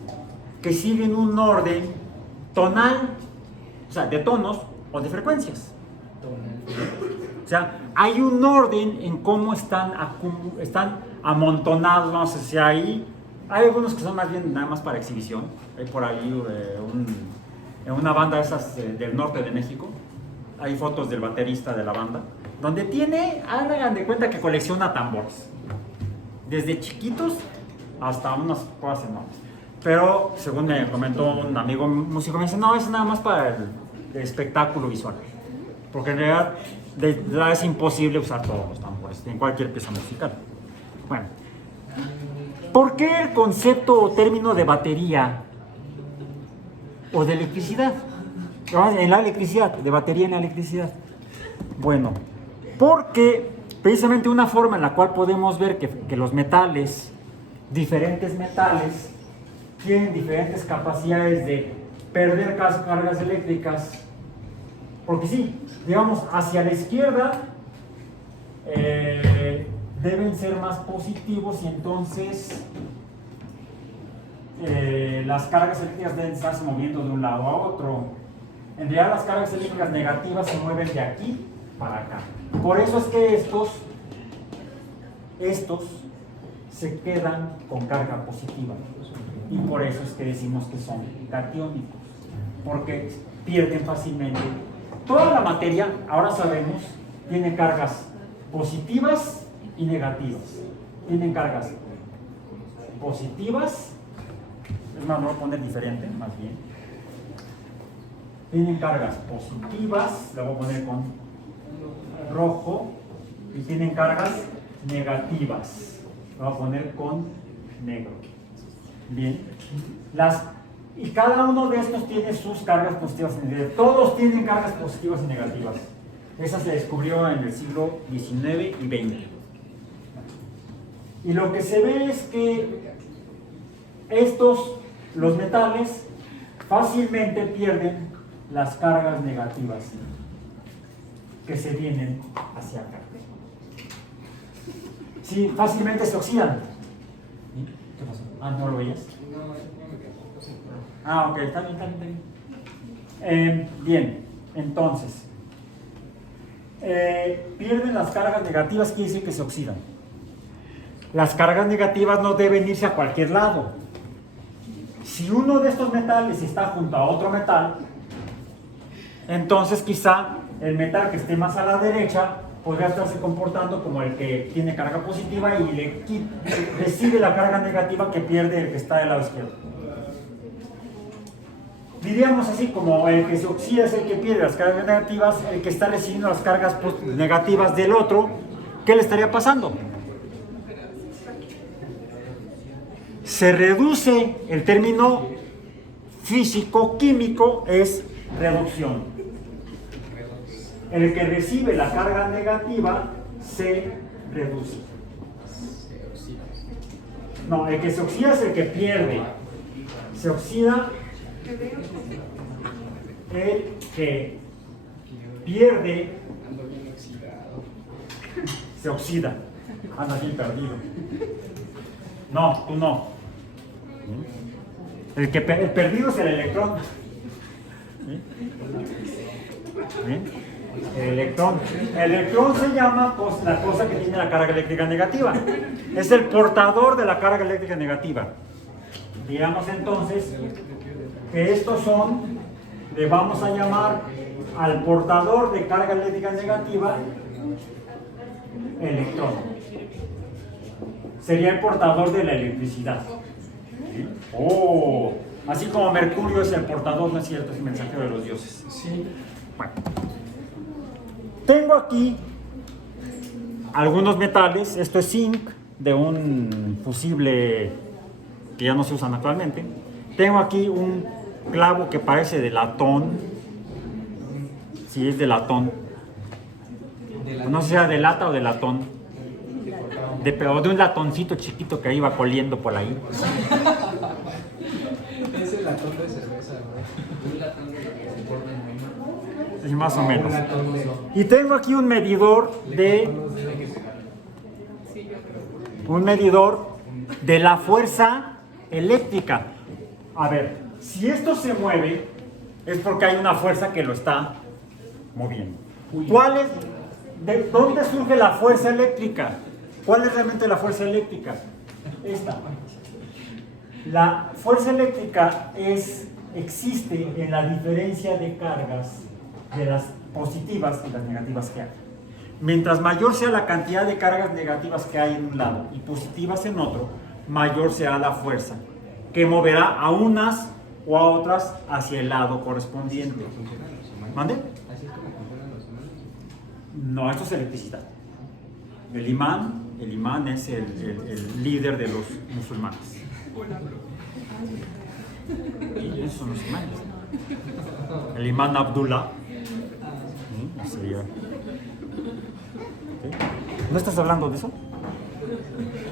que siguen un orden tonal, o sea, de tonos o de frecuencias. O sea, hay un orden en cómo están amontonados, no sé si hay algunos que son más bien nada más para exhibición. Hay por ahí en una banda de esas del norte de México, hay fotos del baterista de la banda, donde hagan de cuenta que colecciona tambores, desde chiquitos hasta unas cosas enormes. Pero, según me comentó un amigo músico, me dice, no, es nada más para el espectáculo visual, porque en realidad es imposible usar todos los tambores en cualquier pieza musical. Bueno, ¿por qué el concepto o término de batería o de electricidad? En la electricidad, de batería en la electricidad. Bueno, porque precisamente una forma en la cual podemos ver que los metales, diferentes metales, tienen diferentes capacidades de perder cargas eléctricas, porque sí, digamos, hacia la izquierda deben ser más positivos y entonces las cargas eléctricas deben estarse moviendo de un lado a otro. En realidad las cargas eléctricas negativas se mueven de aquí para acá. Por eso es que estos se quedan con carga positiva. Y por eso es que decimos que son catiónicos, porque pierden fácilmente. Toda la materia, ahora sabemos, tiene cargas positivas y negativas. Tienen cargas positivas, es más, lo voy a poner diferente, más bien. Tienen cargas positivas, lo voy a poner con rojo, y tienen cargas negativas, lo voy a poner con negro. Bien, y cada uno de estos tiene sus cargas positivas y negativas. Todos tienen cargas positivas y negativas. Esa se descubrió en el siglo XIX y XX. Y lo que se ve es que los metales, fácilmente pierden las cargas negativas que se vienen hacia acá. Sí, fácilmente se oxidan. ¿Qué pasó? Ah, ¿no lo veías? Ah, ok, está bien. Bien, entonces, pierden las cargas negativas, quiere decir que se oxidan. Las cargas negativas no deben irse a cualquier lado. Si uno de estos metales está junto a otro metal, entonces quizá el metal que esté más a la derecha podría estarse comportando como el que tiene carga positiva y recibe la carga negativa que pierde el que está del lado izquierdo. Diríamos así, como el que se oxida es el que pierde las cargas negativas, el que está recibiendo las cargas negativas del otro, ¿qué le estaría pasando? Se reduce, el término físico-químico es reducción. El que recibe la carga negativa se reduce. No, el que se oxida es el que pierde. Se oxida el que pierde. Se oxida. Anda bien perdido. No, tú no. El perdido es el electrón. El electrón se llama la cosa que tiene la carga eléctrica negativa. Es el portador de la carga eléctrica negativa. Digamos entonces que estos son, le vamos a llamar al portador de carga eléctrica negativa electrón. Sería el portador de la electricidad. ¿Sí? Oh, así como Mercurio es el portador, ¿no es cierto? Es el mensajero de los dioses. Sí. Bueno. Tengo aquí algunos metales. Esto es zinc de un fusible que ya no se usan actualmente. Tengo aquí un clavo que parece de latón. Sí, es de latón. No sé si era de lata o de latón. O de un latoncito chiquito que iba coliendo por ahí. Es el latón de cerveza, ¿no? Un latón de Sí, más o menos. Un latón de... Y tengo aquí un medidor de la fuerza eléctrica. A ver, si esto se mueve, es porque hay una fuerza que lo está moviendo. ¿De dónde surge la fuerza eléctrica? ¿Cuál es realmente la fuerza eléctrica? Esta. La fuerza eléctrica existe en la diferencia de cargas de las positivas y las negativas que hay. Mientras mayor sea la cantidad de cargas negativas que hay en un lado y positivas en otro, mayor será la fuerza que moverá a unas o a otras hacia el lado correspondiente. ¿Mande? ¿Así es como funcionan los imanes? No, esto es electricidad. El imán es el líder de los musulmanes. Y esos son los imanes. El imán Abdullah. Sería. ¿No estás hablando de eso?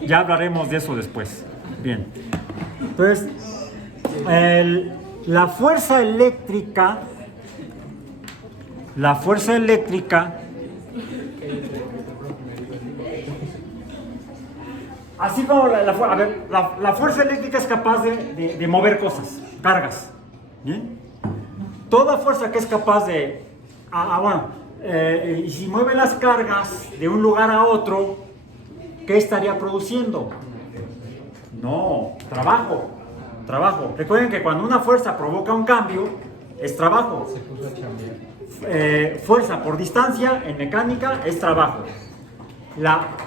Ya hablaremos de eso después. Bien. Entonces, la fuerza eléctrica. Así como la fuerza eléctrica es capaz de mover cosas, cargas. ¿Bien? Toda fuerza que es capaz de... y si mueve las cargas de un lugar a otro, ¿qué estaría produciendo? No, trabajo. Recuerden que cuando una fuerza provoca un cambio, es trabajo. Se puso a chambear. Fuerza por distancia en mecánica es trabajo.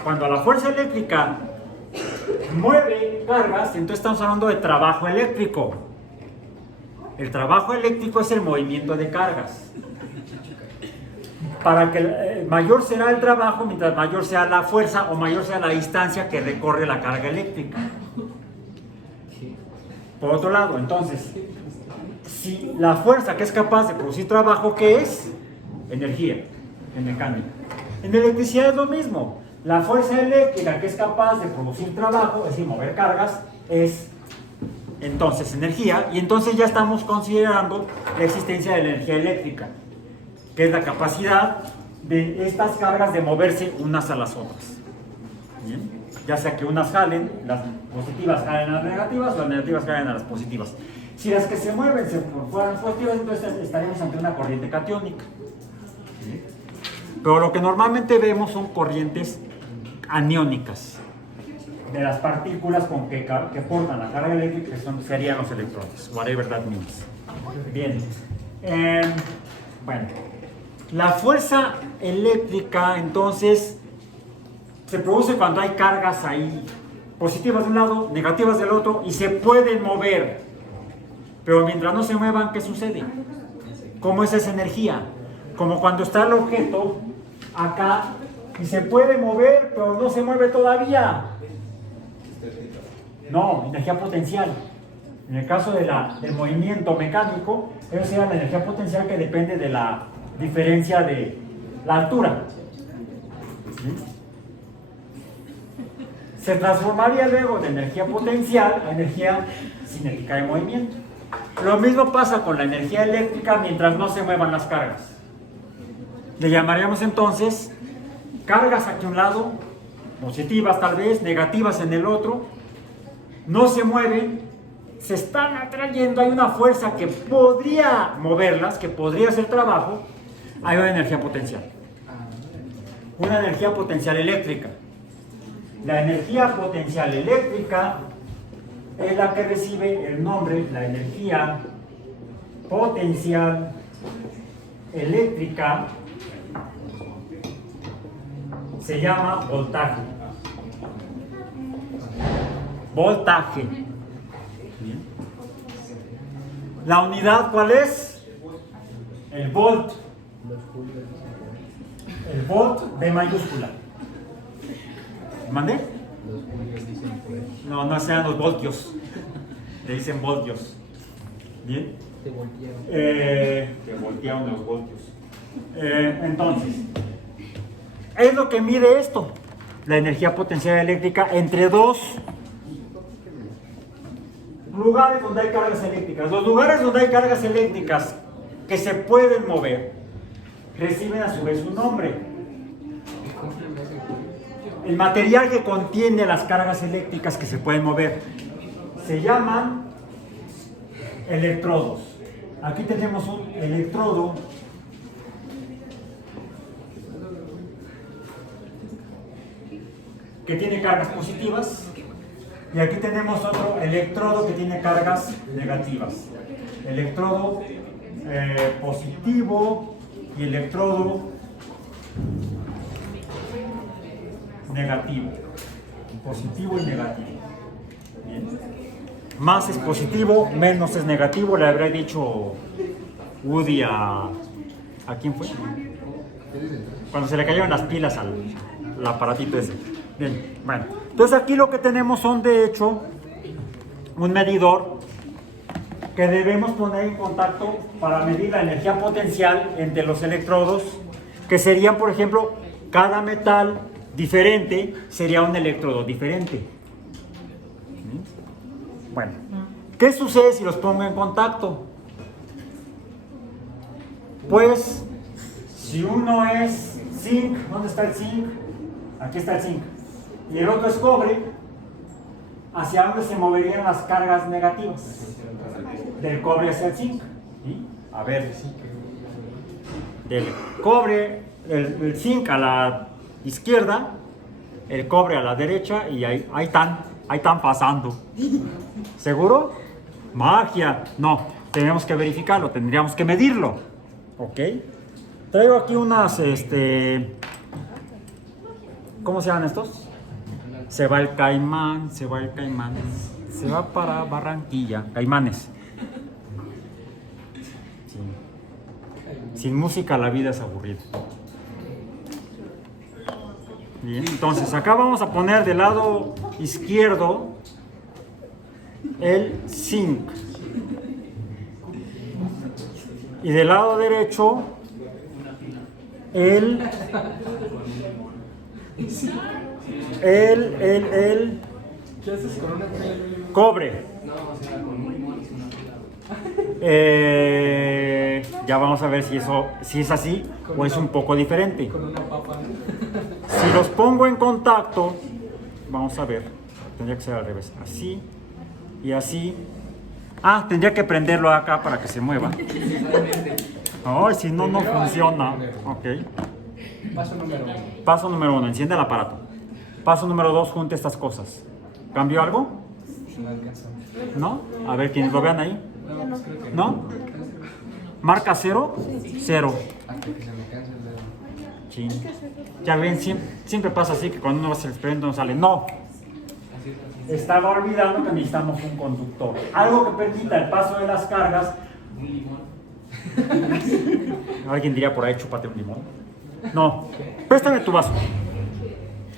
Cuando la fuerza eléctrica mueve cargas, entonces estamos hablando de trabajo eléctrico. El trabajo eléctrico es el movimiento de cargas. Para que mayor será el trabajo, mientras mayor sea la fuerza o mayor sea la distancia que recorre la carga eléctrica. Por otro lado, entonces, si la fuerza que es capaz de producir trabajo, ¿qué es? Energía, en mecánica. En electricidad es lo mismo. La fuerza eléctrica que es capaz de producir trabajo, es decir, mover cargas, es entonces energía, y entonces ya estamos considerando la existencia de la energía eléctrica, que es la capacidad de estas cargas de moverse unas a las otras. ¿Bien? Ya sea que unas jalen, las positivas jalen a las negativas, o las negativas jalen a las positivas. Si las que se mueven fueran positivas, entonces estaríamos ante una corriente catiónica. ¿Sí? Pero lo que normalmente vemos son corrientes aniónicas de las partículas que portan la carga eléctrica, que serían los electrones, whatever that means. Bien. Bueno, la fuerza eléctrica entonces se produce cuando hay cargas ahí, positivas de un lado, negativas del otro, y se pueden mover. Pero mientras no se muevan, ¿qué sucede? ¿Cómo es esa energía? Como cuando está el objeto acá y se puede mover, pero no se mueve todavía. No, energía potencial. En el caso del movimiento mecánico, eso sería la energía potencial que depende de la diferencia de la altura. ¿Sí? Se transformaría luego de energía potencial a energía cinética de movimiento. Lo mismo pasa con la energía eléctrica mientras no se muevan las cargas. Le llamaríamos entonces cargas aquí a un lado, positivas tal vez, negativas en el otro, no se mueven, se están atrayendo, hay una fuerza que podría moverlas, que podría hacer trabajo, hay una energía potencial. Una energía potencial eléctrica. La energía potencial eléctrica es la que recibe el nombre, la energía potencial eléctrica, se llama voltaje. Voltaje. Bien. ¿La unidad cuál es? El volt. El volt de mayúscula. ¿Mandé? Los julios dicen pues. No, no sean los voltios. Le dicen voltios. ¿Bien? Te voltearon. Que voltearon los voltios. Entonces, es lo que mide esto, la energía potencial eléctrica entre dos lugares donde hay cargas eléctricas. Los lugares donde hay cargas eléctricas que se pueden mover reciben a su vez un nombre. El material que contiene las cargas eléctricas que se pueden mover se llaman electrodos. Aquí tenemos un electrodo que tiene cargas positivas y aquí tenemos otro electrodo que tiene cargas negativas. Electrodo positivo y electrodo negativo. Positivo y negativo. Bien. Más es positivo, menos es negativo, le habré dicho Woody ¿a quién fue? Cuando se le cayeron las pilas al aparatito ese. Bien, bueno. Entonces aquí lo que tenemos son de hecho un medidor que debemos poner en contacto para medir la energía potencial entre los electrodos, que serían, por ejemplo, cada metal diferente sería un electrodo diferente. Bueno, ¿qué sucede si los pongo en contacto? Pues, si uno es zinc, ¿dónde está el zinc? Aquí está el zinc. Y el otro es cobre, ¿hacia dónde se moverían las cargas negativas? Del cobre hacia el zinc. ¿Sí? A ver, del cobre, el zinc a la izquierda, el cobre a la derecha, y ahí están pasando. ¿Seguro? Magia. No, tenemos que verificarlo, tendríamos que medirlo. ¿Ok? Traigo aquí unas, ¿cómo se llaman estos? Se va el caimán, se va para Barranquilla. Caimanes. Sí. Sin música la vida es aburrida. Bien, entonces acá vamos a poner del lado izquierdo el zinc. Y del lado derecho el cobre. Ya vamos a ver si es así o es un poco diferente. Si los pongo en contacto, vamos a ver, tendría que ser al revés, así y así. Ah, tendría que prenderlo acá para que se mueva. Ay, si no, no funciona. Ok. Paso número 1, enciende el aparato. Paso número 2, junte estas cosas. ¿Cambió algo? ¿No? A ver, quienes lo vean ahí. ¿No? ¿Marca 0? 0. Hasta que se me canse el dedo. Sí. Ya ven, siempre pasa así que cuando uno hace el experimento no sale. No. Así es. Estaba olvidando que necesitamos un conductor. Algo que permita el paso de las cargas. Un limón. Alguien diría por ahí, chúpate un limón. No. Préstame tu vaso.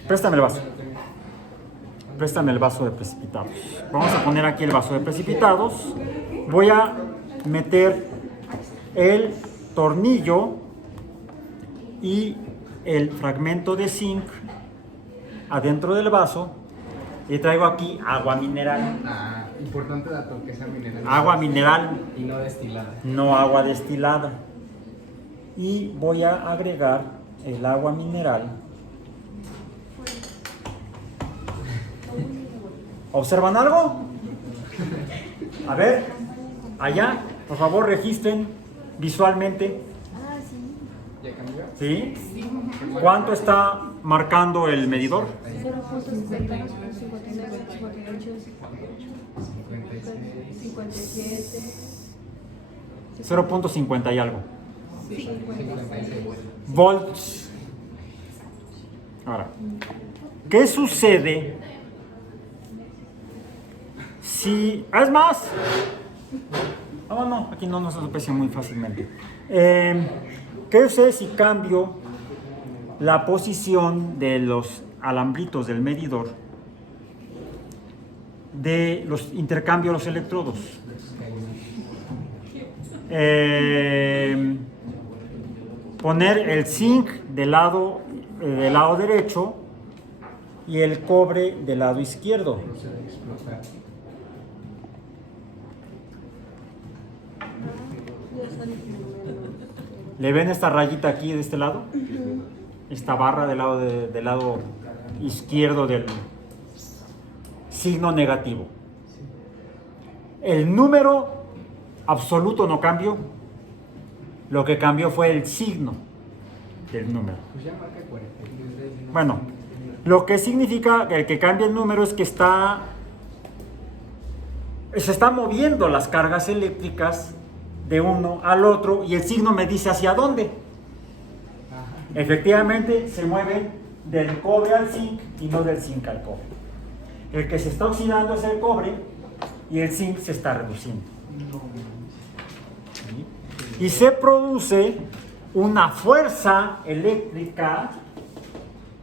Préstame el vaso. Préstame el vaso de precipitados. Vamos a poner aquí el vaso de precipitados. Voy a meter el tornillo y el fragmento de zinc adentro del vaso y traigo aquí agua mineral. Ah, importante dato que sea mineral. Agua mineral, Y no destilada. no agua destilada. Y voy a agregar el agua mineral. ¿Observan algo? A ver, allá, por favor, registren visualmente. ¿Ya cambió? ¿Sí? ¿Cuánto está marcando el medidor? 0.50 y algo. 56. Volts. Ahora, ¿qué sucede si... Es más. No, aquí no nos aprecia muy fácilmente. ¿Qué sucede si cambio la posición de los alambritos del medidor de los intercambio de los electrodos? Poner el zinc del lado derecho y el cobre del lado izquierdo. Procede a explotar. ¿Le ven esta rayita aquí de este lado? Esta barra del lado izquierdo del signo negativo. El número absoluto no cambió. Lo que cambió fue el signo del número. Pues ya marca 40. Bueno, lo que significa el que cambia el número es que se están moviendo las cargas eléctricas de uno al otro y el signo me dice hacia dónde. Ajá. Efectivamente se mueve del cobre al zinc y no del zinc al cobre. El que se está oxidando es el cobre y el zinc se está reduciendo. ¿Sí? Y se produce una fuerza eléctrica,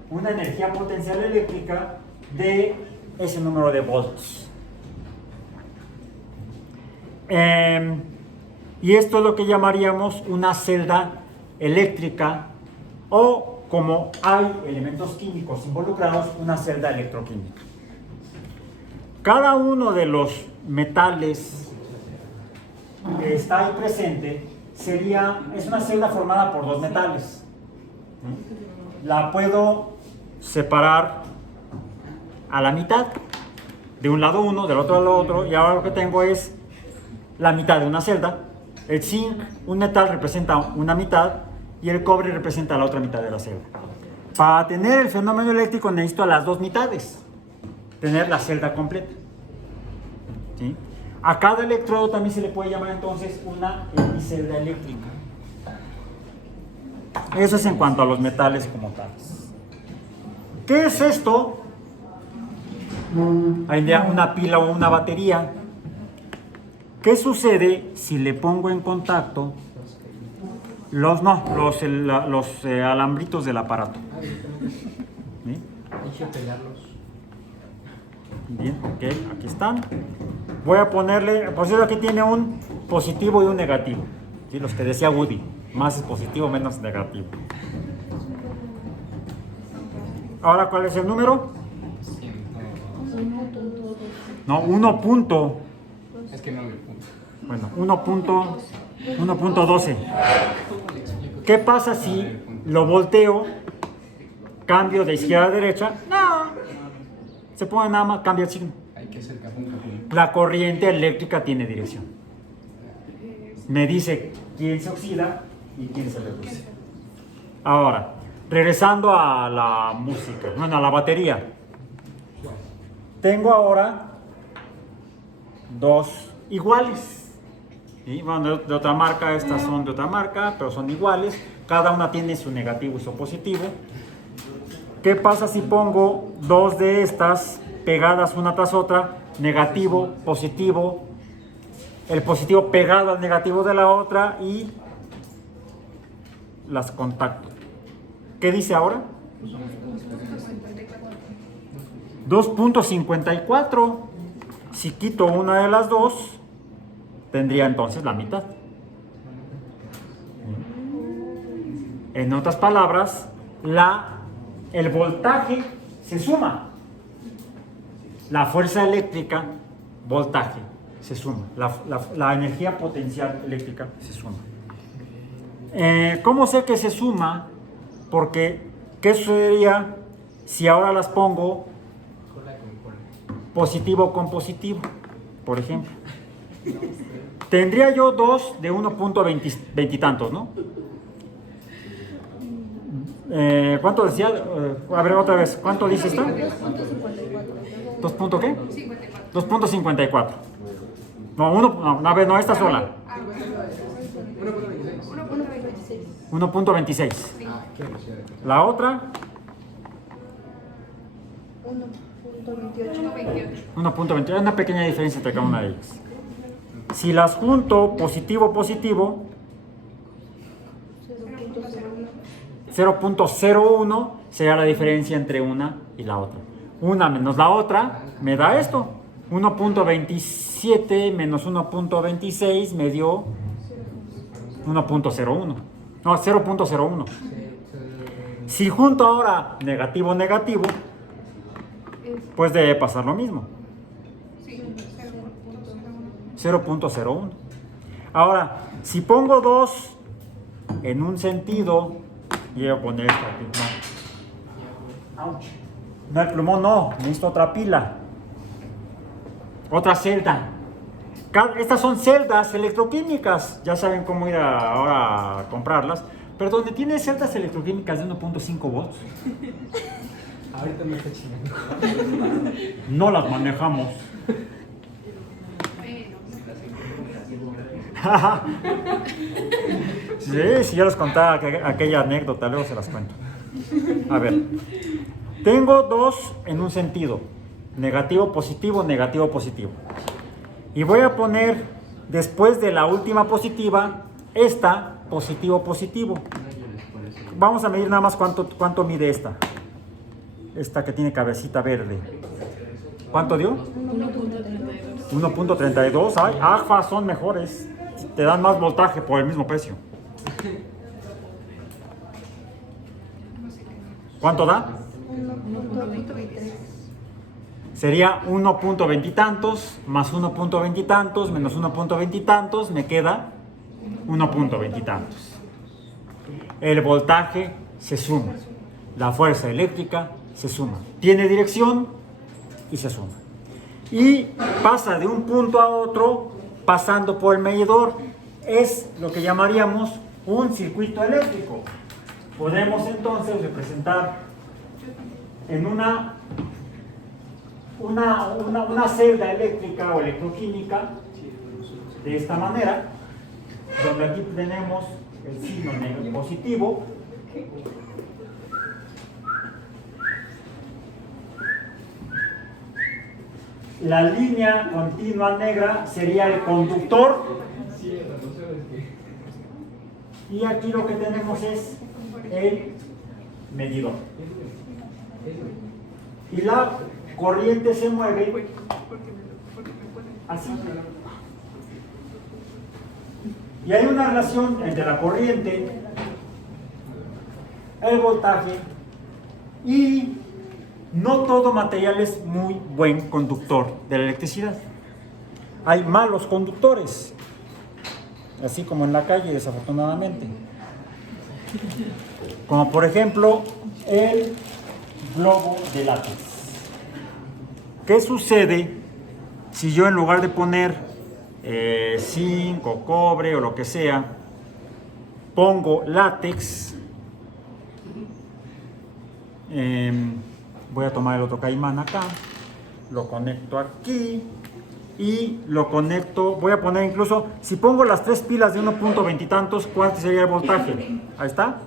una energía potencial eléctrica de ese número de volts. Y esto es lo que llamaríamos una celda eléctrica o, como hay elementos químicos involucrados, una celda electroquímica. Cada uno de los metales que está ahí presente es una celda formada por dos metales. La puedo separar a la mitad, de un lado uno, del otro al otro, y ahora lo que tengo es la mitad de una celda. El zinc, un metal, representa una mitad y el cobre representa la otra mitad de la celda. Para tener el fenómeno eléctrico necesito las dos mitades, tener la celda completa. ¿Sí? A cada electrodo también se le puede llamar entonces una hemicelda eléctrica. Eso es en cuanto a los metales como tales. ¿Qué es esto? Hay una pila o una batería. ¿Qué sucede si le pongo en contacto los alambritos del aparato? ¿Sí? Hay que pelarlos. Bien, ok, aquí están. Voy a ponerle, por cierto, aquí tiene un positivo y un negativo. ¿Sí? Los que decía Woody, más es positivo, menos negativo. Ahora, ¿cuál es el número? 100. No, 1 punto. Es que no le punto. Bueno, 1.12. ¿Qué pasa si lo volteo, cambio de izquierda a derecha? No. Se pone nada más, cambia el signo. Hay que hacer capun. La corriente eléctrica tiene dirección. Me dice quién se oxida y quién se reduce. Ahora, regresando a la música, bueno, a la batería. Tengo ahora dos iguales. Y bueno, de otra marca, estas son de otra marca, pero son iguales. Cada una tiene su negativo y su positivo. ¿Qué pasa si pongo dos de estas pegadas una tras otra? Negativo, positivo, el positivo pegado al negativo de la otra y las contacto. ¿Qué dice ahora? 2.54. Si quito una de las dos, tendría entonces la mitad. En otras palabras, el voltaje se suma. La fuerza eléctrica, voltaje, se suma. La energía potencial eléctrica se suma. ¿Cómo sé que se suma? Porque, ¿qué sucedería si ahora las pongo positivo con positivo, por ejemplo? Tendría yo dos de 1.20 y tantos, ¿no? ¿Cuánto decía? A ver, otra vez. ¿Cuánto dice esta? 2. ¿Qué? 2.54. No, a ver, no, esta sola. 1.26. La otra, 1.28. Hay una pequeña diferencia entre cada una de ellas. Si las junto positivo, positivo, 0.01 sería la diferencia entre una y la otra. Una menos la otra me da esto. 1.27 menos 1.26 me dio 1.01. No, 0.01. Si junto ahora negativo, negativo, pues debe pasar lo mismo. 0.01. Ahora, si pongo dos en un sentido, y voy a poner esto aquí. No. Ouch. No, el plumón no, necesito otra pila. Otra celda. Estas son celdas electroquímicas. Ya saben cómo ir ahora a comprarlas. Pero donde tiene celdas electroquímicas de 1.5 volts. Ahorita me está chingando. No las manejamos. Sí, si yo les contaba aquella anécdota, luego se las cuento. A ver, tengo dos en un sentido, negativo, positivo, negativo, positivo. Y voy a poner después de la última positiva, esta positivo, positivo. Vamos a medir nada más cuánto mide esta. Esta que tiene cabecita verde. ¿Cuánto dio? 1.32. Ay, AFA son mejores. Te dan más voltaje por el mismo precio. ¿Cuánto da? 1.23. Sería 1.20 y tantos más 1.20 y tantos menos 1.20 y tantos, me queda 1.20 y tantos. El voltaje se suma. La fuerza eléctrica se suma. Tiene dirección y se suma. Y pasa de un punto a otro pasando por el medidor. Es lo que llamaríamos un circuito eléctrico. Podemos entonces representar en una celda eléctrica o electroquímica de esta manera, donde aquí tenemos el signo positivo. La línea continua negra sería el conductor. Y aquí lo que tenemos es el medidor. Y la corriente se mueve así. Y hay una relación entre la corriente, el voltaje y no todo material es muy buen conductor de la electricidad. Hay malos conductores, así como en la calle, desafortunadamente. Como por ejemplo el globo de látex. ¿Qué sucede si yo en lugar de poner zinc o cobre o lo que sea, pongo látex? Voy a tomar el otro caimán acá, lo conecto aquí y lo conecto. Voy a poner incluso, si pongo las 3 pilas de 1.20 y tantos, ¿cuánto sería el voltaje? Ahí está.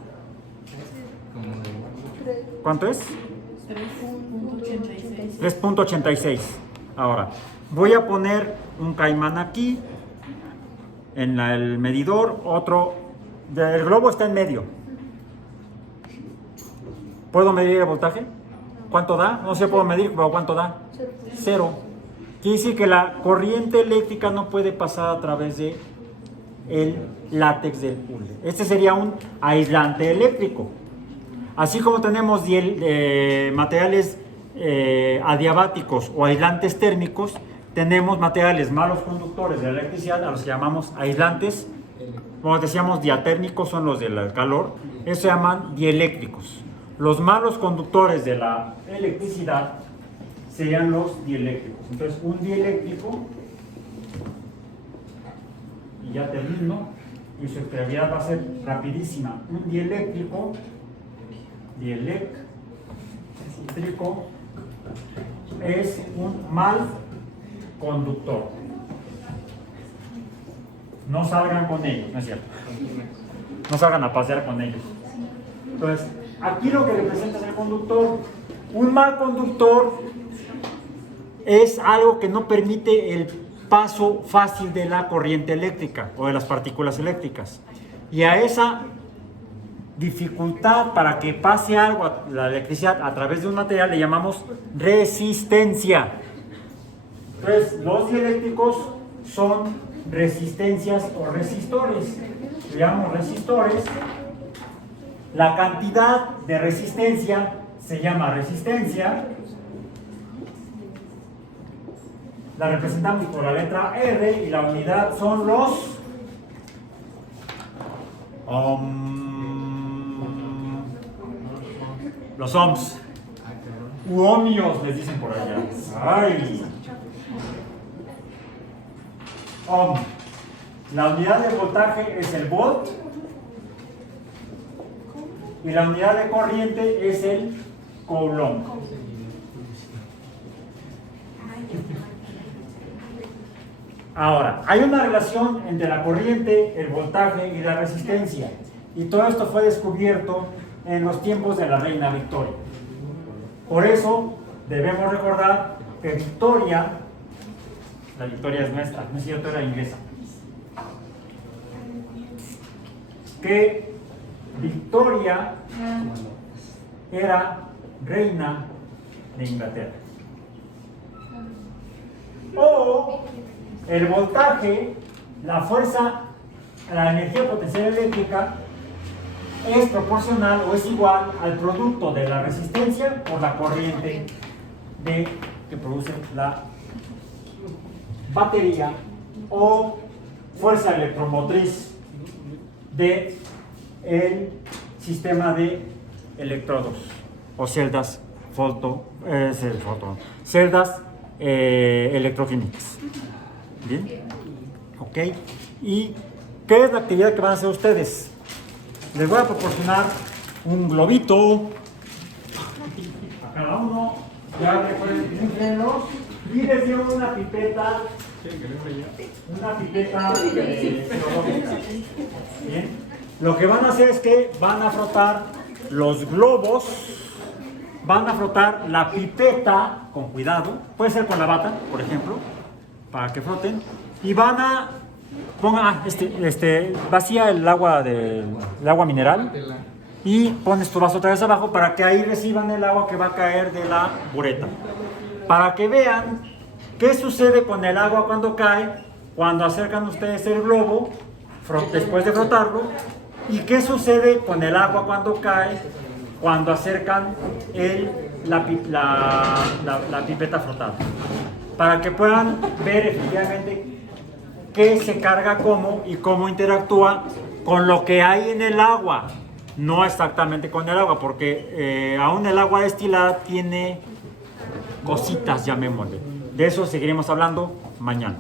¿Cuánto es? 3.86. Ahora, voy a poner un caimán aquí en el medidor, otro. El globo está en medio. ¿Puedo medir el voltaje? ¿Cuánto da? No sé, puedo medir, pero ¿cuánto da? 0. Quiere decir que la corriente eléctrica no puede pasar a través de el látex del hule. Este sería un aislante eléctrico. Así como tenemos materiales adiabáticos o aislantes térmicos, tenemos materiales malos conductores de la electricidad a los que llamamos aislantes. Como decíamos, diatérmicos son los del calor. Eso se llaman dieléctricos. Los malos conductores de la electricidad serían los dieléctricos. Entonces, un dieléctrico, y ya termino, y su actividad va a ser rapidísima. Un dieléctrico es un mal conductor. No salgan con ellos, ¿no es cierto? No salgan a pasear con ellos. Entonces, aquí lo que representa es el conductor. Un mal conductor es algo que no permite el paso fácil de la corriente eléctrica o de las partículas eléctricas. Y a esa dificultad para que pase algo, la electricidad, a través de un material le llamamos resistencia. Entonces, los dieléctricos son resistencias o resistores. Le llamamos resistores. La cantidad de resistencia se llama resistencia. La representamos por la letra R y la unidad son los ohms. U ohmios les dicen por allá. Ay. Ohm. La unidad de voltaje es el volt y la unidad de corriente es el coulomb. Ahora, hay una relación entre la corriente, el voltaje y la resistencia, y todo esto fue descubierto en los tiempos de la reina Victoria. Por eso debemos recordar que Victoria, la Victoria es nuestra, no es cierto, era inglesa, que Victoria era reina de Inglaterra. O el voltaje, la fuerza, la energía potencial eléctrica es proporcional o es igual al producto de la resistencia por la corriente que produce la batería o fuerza electromotriz de el sistema de electrodos o celdas celdas electroquímicas. Bien, ok. ¿Y qué es la actividad que van a hacer ustedes? Les voy a proporcionar un globito a cada uno. Ya recuerden, inflenlos, y les llevo una pipeta filológica. Bien. Lo que van a hacer es que van a frotar los globos, van a frotar la pipeta con cuidado, puede ser con la bata, por ejemplo, para que froten, y van a vacía el agua mineral y pones tu vaso otra vez abajo para que ahí reciban el agua que va a caer de la bureta, para que vean qué sucede con el agua cuando cae, cuando acercan ustedes el globo después de frotarlo, y qué sucede con el agua cuando cae, cuando acercan la pipeta frotada, para que puedan ver efectivamente qué se carga cómo y cómo interactúa con lo que hay en el agua, no exactamente con el agua, porque aún el agua destilada tiene cositas, llamémosle. De eso seguiremos hablando mañana.